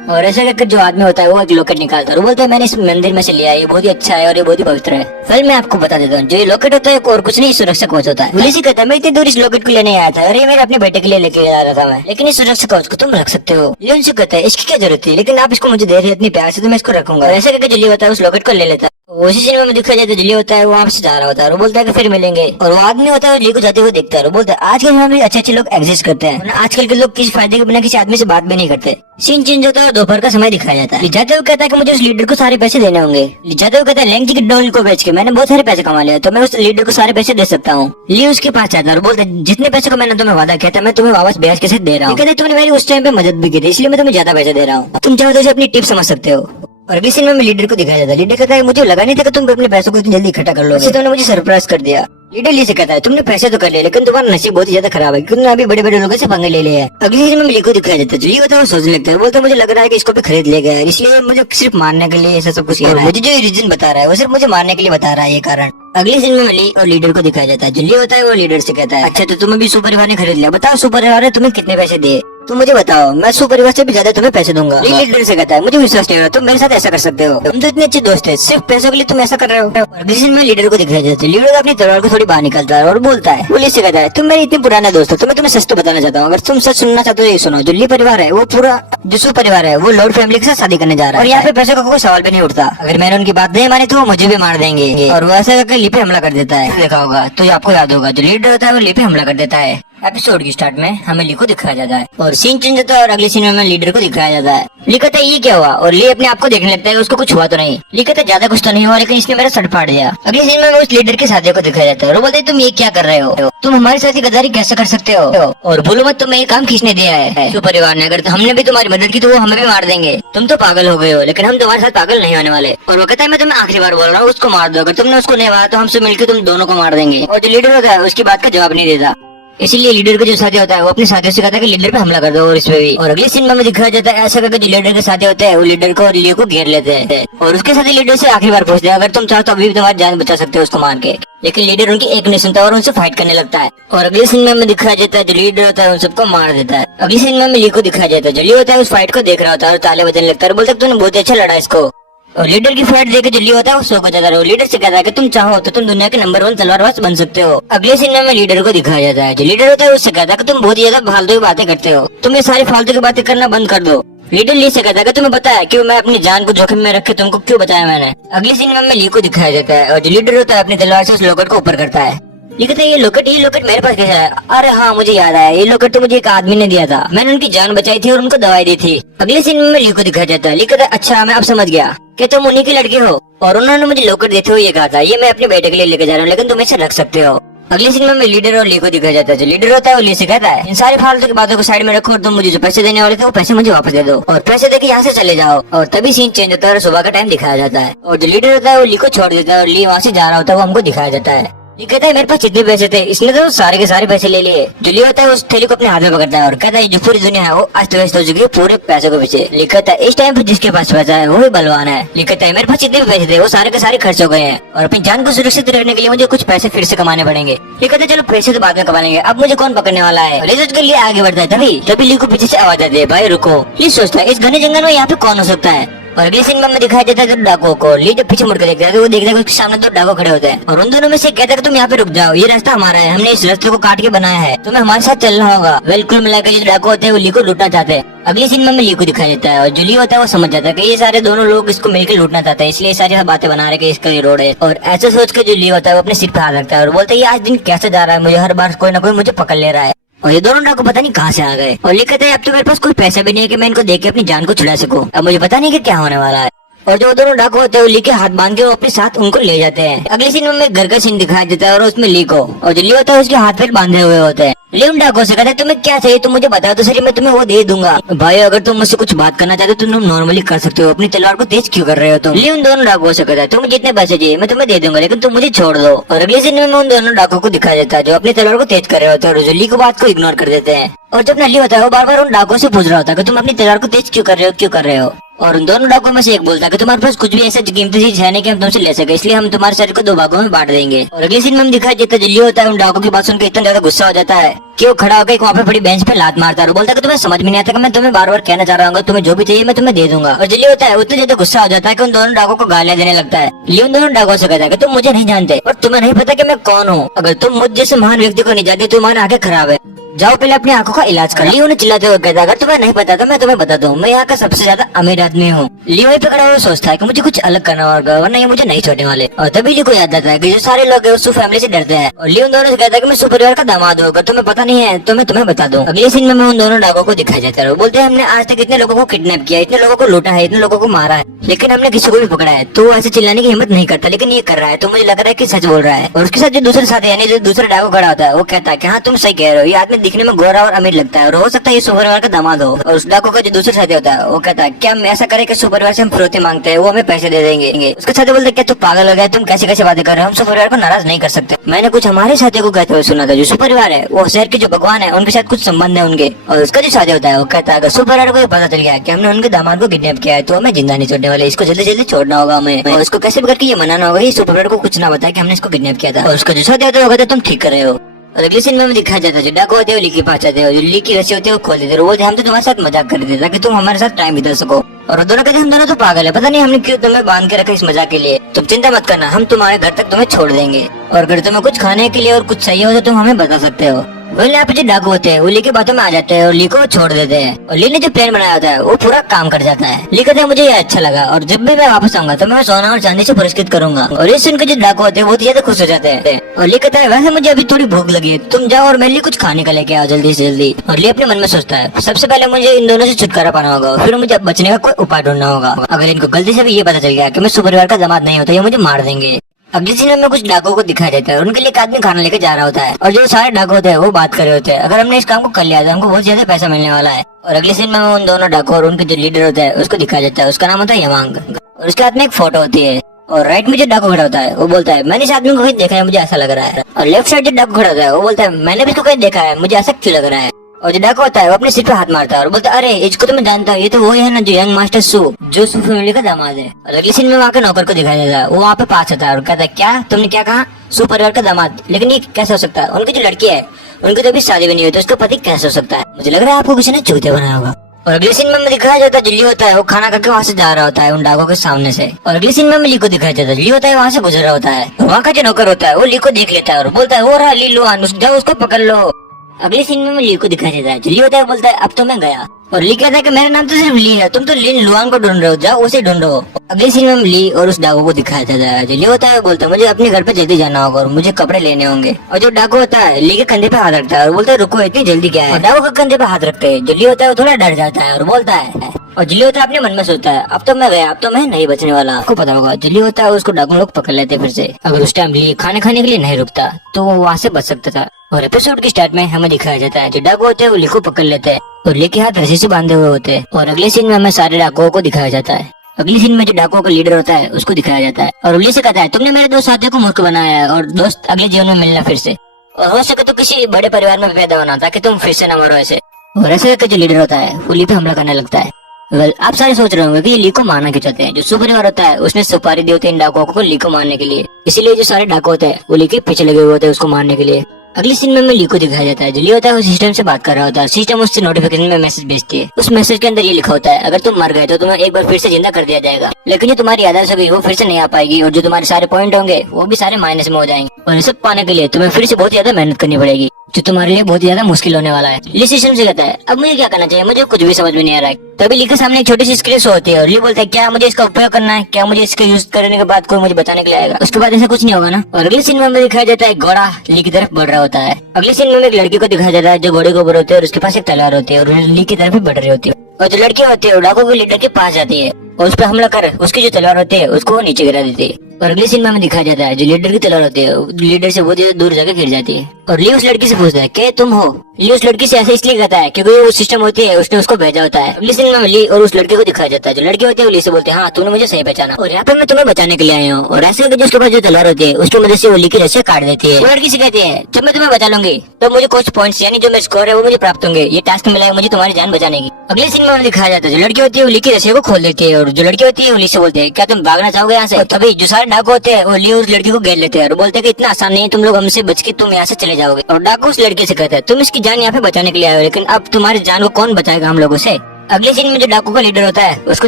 और ऐसे करके जो आदमी होता है वो एक लॉकेट निकालता है और बोलता है मैंने इस मंदिर में से लिया है, ये बहुत ही अच्छा है और ये बहुत ही पवित्र है। फिर मैं आपको बता देता हूँ जो ये लॉकेट होता है और कुछ नहीं सुरक्षा कवच होता है। पुलिस कहता है मैं इतनी दूर इस लॉकेट को लेने आया था और ये मेरे अपने बेटे के लिए लेके जा रहा था मैं, लेकिन इस सुरक्षा कवच को तुम रख सकते हो। ये उनसे कहता है इसकी क्या जरूरत है, लेकिन आप इसको मुझे दे रहे हैं इतनी प्यार से तो मैं इसको रखूंगा। ऐसे करके जल्दी होता है उस लॉकेट को ले लेता है। उसी सिनेमा में दिखा जाता है जल्दी होता है वो वहाँ से जा रहा होता है और बोलता है कि फिर मिलेंगे। और वो आदमी होता है ली को जाते हुए देखता है और बोलता है आज के समय में अच्छे अच्छे लोग एग्जिस्ट करते हैं, आजकल के लोग किसी फायदे के बिना किसी आदमी से बात भी नहीं करते। सीन चेंज होता है और दोपहर का समय दिखाया जाता है। लिजाते हुए कहता है कि मुझे उस लीडर को सारे पैसे देने होंगे। लिजाते हुए कहता है लेंग जी की डॉल को बेच के मैंने बहुत सारे पैसे कमा लिया तो मैं उस लीडर को सारे पैसे दे सकता हूँ। ली उसके पास जाता है और बोलता है जितने पैसे को मैंने तुम्हें वादा किया था मैं तुम्हें वापस ब्याज के साथ दे रहा हूँ। कहते हैं तुमने मेरी उस टाइम पे मदद भी की थी इसलिए मैं तुम्हें ज्यादा पैसे दे रहा हूँ, तुम चाहो तो अपनी टिप समझ सकते हो। और अगले सीन में लीडर को दिखाया जाता है। लीडर कहता है मुझे लगा नहीं था कि तुम अपने पैसों को इतनी जल्दी इकट्ठा कर लोगे, तुमने मुझे सरप्राइज कर दिया। लीडर ली से कहता है तुमने पैसे तो कर लिए लेकिन तुम्हारा नसीब बहुत ही ज्यादा खराब है, तुमने अभी बड़े बड़े लोगों से पंगे ले लिए हैं। अगले सीन में ली को दिखाया जाता है। ली होता है वो सोचने लगता है, बोलता है मुझे लग रहा है कि इसको भी खरीद ले गया है, इसलिए मुझे सिर्फ मारने के लिए ऐसा सब कुछ किया है। मुझे जो रीजन बता रहा है वो सिर्फ मुझे मारने के लिए बता रहा है ये कारण। अगले सीन में ली और लीडर को दिखाया जाता है। जो ली होता है वो लीडर से कहता है अच्छा तो तुम्हें भी सुपरिवार ने खरीद लिया, बताओ सुपरिवार ने तुम्हें कितने पैसे दिए, तुम मुझे बताओ मैं सुपरिवार से भी ज्यादा तुम्हें पैसे दूंगा। लीडर से कहता है मुझे विश्वास नहीं हो रहा तुम मेरे साथ ऐसा कर सकते हो, तुम तो इतने अच्छे दोस्त है, सिर्फ पैसों के लिए तुम ऐसा कर रहे हो। अगले सीन में लीडर को दिखाया जाता है। लीडर अपनी तलवार को थोड़ी बाहर निकालता है और बोलता है पुलिस से कहता है तुम मेरे इतने पुराने दोस्त हो तो मैं तुम्हें सच तो बताना चाहता हूँ, अगर तुम सच सुनना चाहते हो ये सुनो। जो ली परिवार है वो पूरा जो सु परिवार है वो लॉर्ड फैमिली के साथ शादी करने जा रहा है और यहाँ पे पैसों का कोई सवाल भी नहीं उठता, अगर मैंने उनकी बात नहीं मानी तो वो मुझे भी मार देंगे। और वो ऐसा करके ली पे हमला कर देता है। देखा होगा तो आपको याद होगा जो लीडर होता है वो ली पे हमला कर देता है। एपिसोड की स्टार्ट में हमें ली को दिखाया जाता है और सीन चेंज होता है और अगले सीन में लीडर को दिखाया जाता है। ली कहता है ये क्या हुआ और ली अपने आप को देखने लगता है उसको कुछ हुआ तो नहीं। ली कहता है ज्यादा कुछ तो नहीं हुआ लेकिन इसने मेरा सर फाड़ दिया। अगले सीन में उस लीडर के साथी को दिखाया जाता है और वो बोलते हैं तुम ये क्या कर रहे हो, तुम हमारे साथ ही गद्दारी कैसे कर सकते हो, और बोलो मत तुम्हें ये काम खींचने दिया है तो परिवार ने, अगर हमने भी तुम्हारी मदद की तो वो हमें भी मार देंगे, तुम तो पागल हो गए हो लेकिन हम तुम्हारे साथ पागल नहीं होने वाले। और वो कहता है मैं तुम्हें आखिरी बार बोल रहा हूँ उसको मार दो, अगर तुमने उसको नहीं मारा तो हमसे मिलकर तुम दोनों को मार देंगे। और जो लीडर होता है उसकी बात का जवाब नहीं देता, इसीलिए लीडर का जो साथी होता है वो अपने साथियों से कहता है कि लीडर पे हमला कर दो और इस पे भी। और अगले सीन में दिखाया जाता है ऐसा करके जो लीडर के साथी होते हैं वो लीडर को और ली को घेर लेते हैं और उसके साथ लीडर से आखिरी बार पूछते हैं अगर तुम चाहो तो अभी भी तुम्हारी जान बचा सकते हो उसको मार के, लेकिन लीडर उनकी एक नहीं सुनता और उनसे फाइट करने लगता है। और अगले सीन में दिखाया जाता है जो लीडर होता है उन सबको मार देता है। अगले सीन में ली को दिखाया जाता है। जो ली होता है उस फाइट को देख रहा होता है और ताले बजने लगता है, बोलता है तूने बहुत अच्छा लड़ा इसको। और लीडर की फाइट देख के जो ली होता है वो सो को जाता है। लीडर से कहता है कि तुम चाहो तो तुम दुनिया के नंबर 1 तलवारबाज बन सकते हो। अगले सीन में लीडर को दिखाया जाता है। जो लीडर होता है उससे कहता है कि तुम बहुत ज्यादा फालतू की बातें करते हो, तुम ये सारी फालतू की बातें करना बंद कर दो। लीडर ली से कहता है कि तुम्हें पता है क्यों मैं अपनी जान को जोखिम में रख के तुमको क्यों बताया मैंने। अगले सीन में ली को दिखाया जाता है और जो लीडर होता है अपनी तलवार से उस लॉकेट को ऊपर करता है। ये कहता है ये लोकेट मेरे पास कैसा है, अरे हाँ मुझे याद आया ये लोकेट तो मुझे एक आदमी ने दिया था, मैंने उनकी जान बचाई थी और उनको दवाई दी थी। अगले सीन में ली को दिखाया जाता है। ली कहता है अच्छा मैं अब समझ गया कि तुम उन्हीं के लड़के हो और उन्होंने मुझे लोकेट देते हुए ये कहा था ये मैं अपने बेटे के लिए लेके जा रहा हूँ लेकिन तुम इसे रख सकते हो। अगले सीन में लीडर और ली को दिखाया जाता है। जो लीडर होता है वो ली से कहता है इन सारी फालतू की बातों को साइड में रखो और तुम मुझे जो पैसे देने वाले थे वो पैसे मुझे वापस दे दो और पैसे देके यहाँ से चले जाओ। और तभी सीन चेंज होता है और सुबह का टाइम दिखाया जाता है और जो लीडर होता है वो ली को छोड़ देता है और ली वहाँ से जा रहा होता है वो हमको दिखाया जाता है। ये कहता है मेरे पास जितने पैसे थे इसने तो सारे के सारे पैसे ले लिए। जो लियो होता है उस थैली को अपने हाथ में पकड़ता है और कहता है जो पूरी दुनिया है वो अस्त व्यस्त हो चुकी है पूरे पैसों के पीछे। लिखता है इस टाइम पर जिसके पास पैसा है वो ही बलवान है। लिखता है मेरे पास जितने भी पैसे थे वो सारे के सारे खर्च हो गए हैं और अपनी जान को सुरक्षित रखने के लिए मुझे कुछ पैसे फिर से कमाने पड़ेंगे। लिखता है चलो पैसे तो बाद में कमा लेंगे, अब मुझे कौन पकड़ने वाला है। ली सोच के लिए आगे बढ़ता है, तभी ली को पीछे से आवाज आती है भाई रुको। ली सोचता है इस घने जंगल में यहाँ पे कौन हो सकता है। और अगले सीन में दिखाई देता है डाकुओं को। ली जब पीछे मुड़कर देखता है तो वो देखता है उसके सामने दो डाकू खड़े होते हैं और उन दोनों में से कहता है कि तुम यहाँ पे रुक जाओ, ये रास्ता हमारा है, हमने इस रास्ते को काट के बनाया है, तुम्हें हमारे साथ चलना होगा। बिल्कुल मिलाकर जो डाकू होते हैं वो ली को लूटना चाहते हैं। अगले सीन में ली को दिखाई देता है और जो ली होता है वो समझ जाता है कि ये सारे दोनों लोग इसको मिलकर लूटना चाहते हैं, इसलिए सारी बातें बना रहे कि इसका ये रोड है। और ऐसे सोच के जो ली होता है वो अपने सिर पे हाथ रखता है और बोलता है ये आज दिन कैसे जा रहा है, मुझे हर बार कोई ना कोई मुझे पकड़ ले रहा है। और ये दोनों डाकू पता नहीं कहाँ से आ गए। और लिखते हैं अब तो मेरे पास कोई पैसा भी नहीं है कि मैं इनको देख के अपनी जान को छुड़ा सकूं, अब मुझे पता नहीं कि क्या होने वाला है। और जो दोनों डाकू होते हैं वो ली के हाथ बांध के वो अपने साथ उनको ले जाते हैं। अगले सीन में घर का सीन दिखाई देता है और उसमें ली को और जो ली होता है उसके हाथ पैर बांधे हुए होते हैं। ली उन डाकुओं से कहता है तुम्हें क्या चाहिए तुम मुझे बताओ तो सही, मैं तुम्हें वो दे दूंगा। भाई अगर तुम मुझसे कुछ बात करना चाहते हो तो तुम नॉर्मली कर सकते हो, अपनी तलवार को तेज क्यों कर रहे हो तुम। ली उन दोनों डाकुओं से कहता है तुम्हें जितने पैसे चाहिए मैं तुम्हें दे दूंगा लेकिन तुम मुझे छोड़ दो। और अगले सीन में उन दोनों डाकुओं को दिखाई देता है जो अपनी तलवार को तेज कर रहे होते हैं और जो ली को बात को इग्नोर कर देते हैं। और जब ली होता है वो बार बार उन डाकुओं से पूछ रहा होता है कि तुम अपनी तलवार को तेज क्यों कर रहे हो। और उन दोनों डाकुओं में से एक बोलता है कि तुम्हारे पास कुछ भी ऐसा कीमती चीज है नहीं कि हम तुमसे ले सके, इसलिए हम तुम्हारे शरीर को दो भागों में बांट देंगे। और अगले सीन में हम दिखाई देता है जल्दी होता है उन डाकुओं की बात सुनकर इतना ज्यादा गुस्सा हो जाता है कि वो खड़ा होकर वहाँ पे पड़ी बेंच पे लात मारता है और बोलता है कि तुम्हें समझ में नहीं आता कि मैं तुम्हें बार बार कहना चाह रहा हूँ तुम्हें जो भी चाहिए मैं तुम्हें दे दूंगा। और जल्दी होता है उतना ज्यादा गुस्सा हो जाता है कि उन दोनों डाकुओं को गालियां देने लगता है। ली उन दोनों डाकुओं से कहता है कि तुम मुझे नहीं जानते और तुम्हें नहीं पता कि मैं कौन हूँ, अगर तुम मुझ जैसे महान व्यक्ति को नहीं जानते तुम्हारी आंखें खराब है, जाओ पहले अपनी आंखों का इलाज करो। लियो ने चिल्लाते हुए कहता अगर तुम्हें नहीं पता तो मैं तुम्हें बता दूं, मैं यहाँ का सबसे ज्यादा अमीर आदमी हूँ। लियो वहीं पे खड़ा हुआ सोचता है कि मुझे कुछ अलग करना होगा वरना ये मुझे नहीं छोड़ने वाले। और तभी लियो को याद आता है कि जो सारे लोग हैं सु फैमिली से डरते हैं और लियो उन दोनों से कहता है कि मैं सु परिवार का दामाद हूँ, अगर तुम्हें पता नहीं है तो मैं तुम्हें बता दूं। अगले सीन में उन दोनों डाकुओं को दिखाया जाता है, बोलते हैं हमने आज तक इतने लोगों को किडनैप किया, इतने लोगों को लूटा है, इतने लोगों को मारा है, लेकिन हमने किसी को भी पकड़ा है। तो वो ऐसे चिल्लाने की हिम्मत नहीं करता लेकिन ये कर रहा है तो मुझे लग रहा है कि सच बोल रहा है। और उसके साथ जो दूसरे साथी यानी जो दूसरा डाकू खड़ा होता है वो कहता है कि हाँ तुम सही कह रहे हो, ये आदमी दिखने में गोरा और अमीर लगता है और हो सकता है ये सुपरवार का दामाद हो। और उस डाकू का जो दूसरा साथी होता है वो कहता है क्या हम ऐसा करें कि सुपरवार से हम फिरौती मांगते हैं वो हमें पैसे दे देंगे। उसके साथी बोलते क्या तू पागल हो गया, तुम कैसे कैसे बातें कर रहे हो, हम सुपरवार को नाराज नहीं कर सकते। मैंने कुछ हमारे साथी को कहते हुए सुना था जो सुपरवार है वो शहर के जो भगवान है उनके साथ कुछ संबंध है उनके। और उसका जो साथी होता है वो कहता है अगर सुपरवार को ये पता चल गया कि हमने उनके दामाद को किडनैप किया है तो हमें जिंदा नहीं छोड़ने वाले, इसको जल्दी जल्दी छोड़ना होगा हमें और उसको कैसे भी करके ये मनाना होगा ये सुपरवार को कुछ ना बताया कि हमने इसको किडनैप किया था। और उसका जो साथी होता है वो कहता है तुम ठीक कर रहे हो। और अगले सीन में दिखाया जाता है जो डाकू होते हैं ली के पास जाते हैं, जो ली की रस्सी होती है वो खोल देते हैं, वो हम तो तुम्हारे साथ मजाक कर देते ताकि तुम हमारे साथ टाइम बिता सको। और वो दोनों कहते हैं हम दोनों तो पागल है, पता नहीं हमने क्यों तुम्हें बांध के रखा इस मजाक के लिए, तुम चिंता मत करना हम तुम्हारे घर तक तुम्हें छोड़ देंगे और अगर तुम्हें कुछ खाने के लिए और कुछ चाहिए हो तो तुम हमें बता सकते हो। बोले यहाँ पे जो डाकू होते हैं वो ली की बातों में आ जाते हैं और ली को छोड़ देते हैं और ली ने जो प्लान बनाया होता है वो पूरा काम कर जाता है। ली कहते हैं मुझे ये अच्छा लगा और जब भी मैं वापस आऊंगा तो मैं सोना और चांदी से पुरस्कृत करूंगा। और ये सुनकर जो डाकू होते हैं बहुत ज्यादा खुश हो जाते हैं और ली कहता है वैसे मुझे अभी थोड़ी भूख लगी है, तुम जाओ और मेरे लिए कुछ खाने का लेके आओ जल्दी से जल्दी। और ली अपने मन में सोचता है सबसे पहले मुझे इन दोनों से छुटकारा पाना होगा फिर मुझे बचने का कोई उपाय ढूंढना होगा, अगर इनको गलती से भी ये पता चल गया कि मैं सुपरवार का दामाद नहीं होता ये मुझे मार देंगे। अगले सीन में कुछ डाकुओं को दिखाया जाता है और उनके लिए एक आदमी खाना लेकर जा रहा होता है और जो सारे डाकू होते हैं वो बात कर रहे होते हैं अगर हमने इस काम को कर लिया तो हमको बहुत ज्यादा पैसा मिलने वाला है। और अगले सीन में उन दोनों डाकू और उनके जो लीडर होता है उसको दिखाया जाता है, उसका नाम होता है यमांग और उसके हाथ में एक फोटो होती है। और राइट में जो डाकू खड़ा होता है वो बोलता है मैंने इस आदमी को कहीं देखा है मुझे ऐसा लग रहा है। और लेफ्ट साइड जो डाकू खड़ा होता है वो बोलता है मैंने भी इसको कहीं देखा है मुझे ऐसा क्यों लग रहा है। और जो डाकू होता है वो अपने सिर पे हाथ मारता है और बोलता है अरे इसको तो मैं जानता हूँ, ये तो वही है ना जो यंग मास्टर सु जो सु फैमिली का दामाद है। और अगले सीन में वहाँ के नौकर को दिखाया जाता है, वो वहाँ पे पास होता है और कहता है क्या तुमने क्या कहा सु परिवार का दामाद, लेकिन ये कैसे हो सकता है, उनकी जो लड़की है उनकी तो अभी शादी भी नहीं हुई तो उसका पति कैसे हो सकता है, मुझे लग रहा है आपको किसी ने चूतिया बनाया होगा। और अगले सीन में दिखाया जाता है जिल्ली होता है वो खाना करके वहाँ से जा रहा होता है उन डाकुओं के सामने से। और अगले सीन में ली को दिखाया जाता है जिल्ली होता है वहाँ से गुजर रहा होता है, वहाँ का जो नौकर होता है वो ली को देख लेता है और बोलता है वो रहा ली लुआन, जाओ उसको पकड़ लो। अगले सीन में ली को दिखाया जाता है जिल्ली होता है बोलता है अब तो मैं गया। और ली कहता है कि मेरा नाम तो सिर्फ ली है, तुम तो लिन लुआन को ढूंढ रहे हो, जाओ उसे ढूंढो। अगले सीन में ली और उस डाकू को दिखाया जाता है, जिल्ली होता है बोलता है मुझे अपने घर पे जल्दी जाना होगा और मुझे कपड़े लेने होंगे। और जो डाकू होता है ली के कंधे पे हाथ रखता है और बोलता है रुको इतनी जल्दी क्या है। और डाकू के कंधे पे हाथ रखते हैं जिल्ली होता है वो थोड़ा डर जाता है और बोलता है और जिल्ली होता है अपने मन में सोचता है अब तो मैं गया, अब तो मैं नहीं बचने वाला। आपको पता होगा जिल्ली होता है उसको डाकू लोग पकड़ लेते फिर से, अगर उस टाइम ली खाने खाने के लिए नहीं रुकता तो वो वहाँ से बच सकता था। और एपिसोड के स्टार्ट में हमें दिखाया जाता है जो डाकू होते हैं वो ली को पकड़ लेते हैं और ली के हाथ रस्सी से बांधे हुए होते हैं। और अगले सीन में हमें सारे डाकुओं को दिखाया जाता है अगली सीन में जो डाकुओं का लीडर होता है उसको दिखाया जाता है और ली से कहता है तुमने मेरे दो साथियों को मूर्ख बनाया है और दोस्त अगले जीवन में मिलना फिर से, और हो सके तो किसी बड़े परिवार में पैदा होना ताकि तुम फिर से न मरो ऐसे। और ऐसे करके जो लीडर होता है वो ली पे हमला करने लगता है। वेल, आप सारे सोच रहे होंगे कि ये ली को मारना क्यों चाहते हैं। जो सुपरिवार होता है उसने सुपारी दी होती है इन डाकुओं को ली को मारने के लिए, इसीलिए जो सारे डाकू होते हैं वो ली के पीछे लगे हुए होते हैं उसको मारने के लिए। अगली सीन में ली को दिखाया जाता है। जो ली होता है वो सिस्टम से बात कर रहा होता है। सिस्टम उससे नोटिफिकेशन में मैसेज भेजती है। उस मैसेज के अंदर ये लिखा होता है अगर तुम मर गए तो तुम्हें एक बार फिर से जिंदा कर दिया जाएगा, लेकिन जो तुम्हारी यादाश्त होगी वो फिर से नहीं आ पाएगी और जो तुम्हारे सारे पॉइंट होंगे वो भी सारे माइनस में हो जाएंगे और ये सब पाने के लिए तुम्हें फिर से बहुत ज्यादा मेहनत करनी पड़ेगी जो तुम्हारे लिए बहुत ज्यादा मुश्किल होने वाला है। ली सिस्टम से कहता है अब मुझे क्या करना चाहिए, मुझे कुछ भी समझ में नहीं आ रहा है। तभी ली के सामने एक छोटी सी स्क्रीन शो होती है और ली बोलता है क्या मुझे इसका उपयोग करना है, क्या मुझे इसका यूज करने के बाद कोई मुझे बताने के लिए आएगा। उसके बाद ऐसा कुछ नहीं होगा ना। और अगले सीन में हमें दिखाया जाता है घोड़ा ली की तरफ बढ़ रहा होता है। अगले सीन में एक लड़की को दिखाया जाता है जो घोड़े के ऊपर होती है और उसके पास एक तलवार होती है और ली की तरफ बढ़ रही होती है। और जो लड़की होती है डाकू के लीडर के पास जाती है और उस पर हमला कर उसकी जो तलवार होती है उसको वो नीचे गिरा देती है। और अगले सीन में हमें दिखाया जाता है जो लीडर की तलवार होती है लीडर से बहुत दूर जाकर गिर जाती है और ली उस लड़की से पूछता है क्या तुम हो। ली उस लड़की से ऐसे इसलिए कहता है क्योंकि वो सिस्टम होती है उसने उसको भेजा होता है। अगले सीन में ली और उस लड़के को दिखाया जाता है। जो लड़की होती है ली से बोलते हैं हाँ तूने मुझे सही पहचाना और यहाँ पे मैं तुम्हें बचाने के लिए आई हूँ। और ऐसे करके उसके पास जो तलवार होती है उसकी मदद से वो ली की रस्सियां काट देती है। वो लड़की से कहती है जब मैं तुम्हें बचा लूंगी तो मुझे कुछ पॉइंट्स यानी जो मेरा स्कोर है वो मुझे प्राप्त होंगे, ये टास्क मिला है मुझे तुम्हारी जान बचाने की। अगले सीन में दिखाया जाता है जो लड़की होती है वो ली की रस्सियों को खोल देती है और जो लड़की होती है वो ली से बोलते हैं क्या तुम भागना चाहोगे यहाँ से। तभी जो सारे डाकू होते हैं वो ली उस लड़की को घेर लेते हैं और बोलते हैं कि इतना आसान नहीं है, तुम लोग हमसे बच के तुम यहाँ से चले जाओगे। और डाकू उस लड़की से कहता है तुम इसकी जान यहाँ पे बचाने के लिए आए हो, लेकिन अब तुम्हारी जान को कौन बचाएगा हम लोगों से। अगले सीन में जो डाकू का लीडर होता है उसको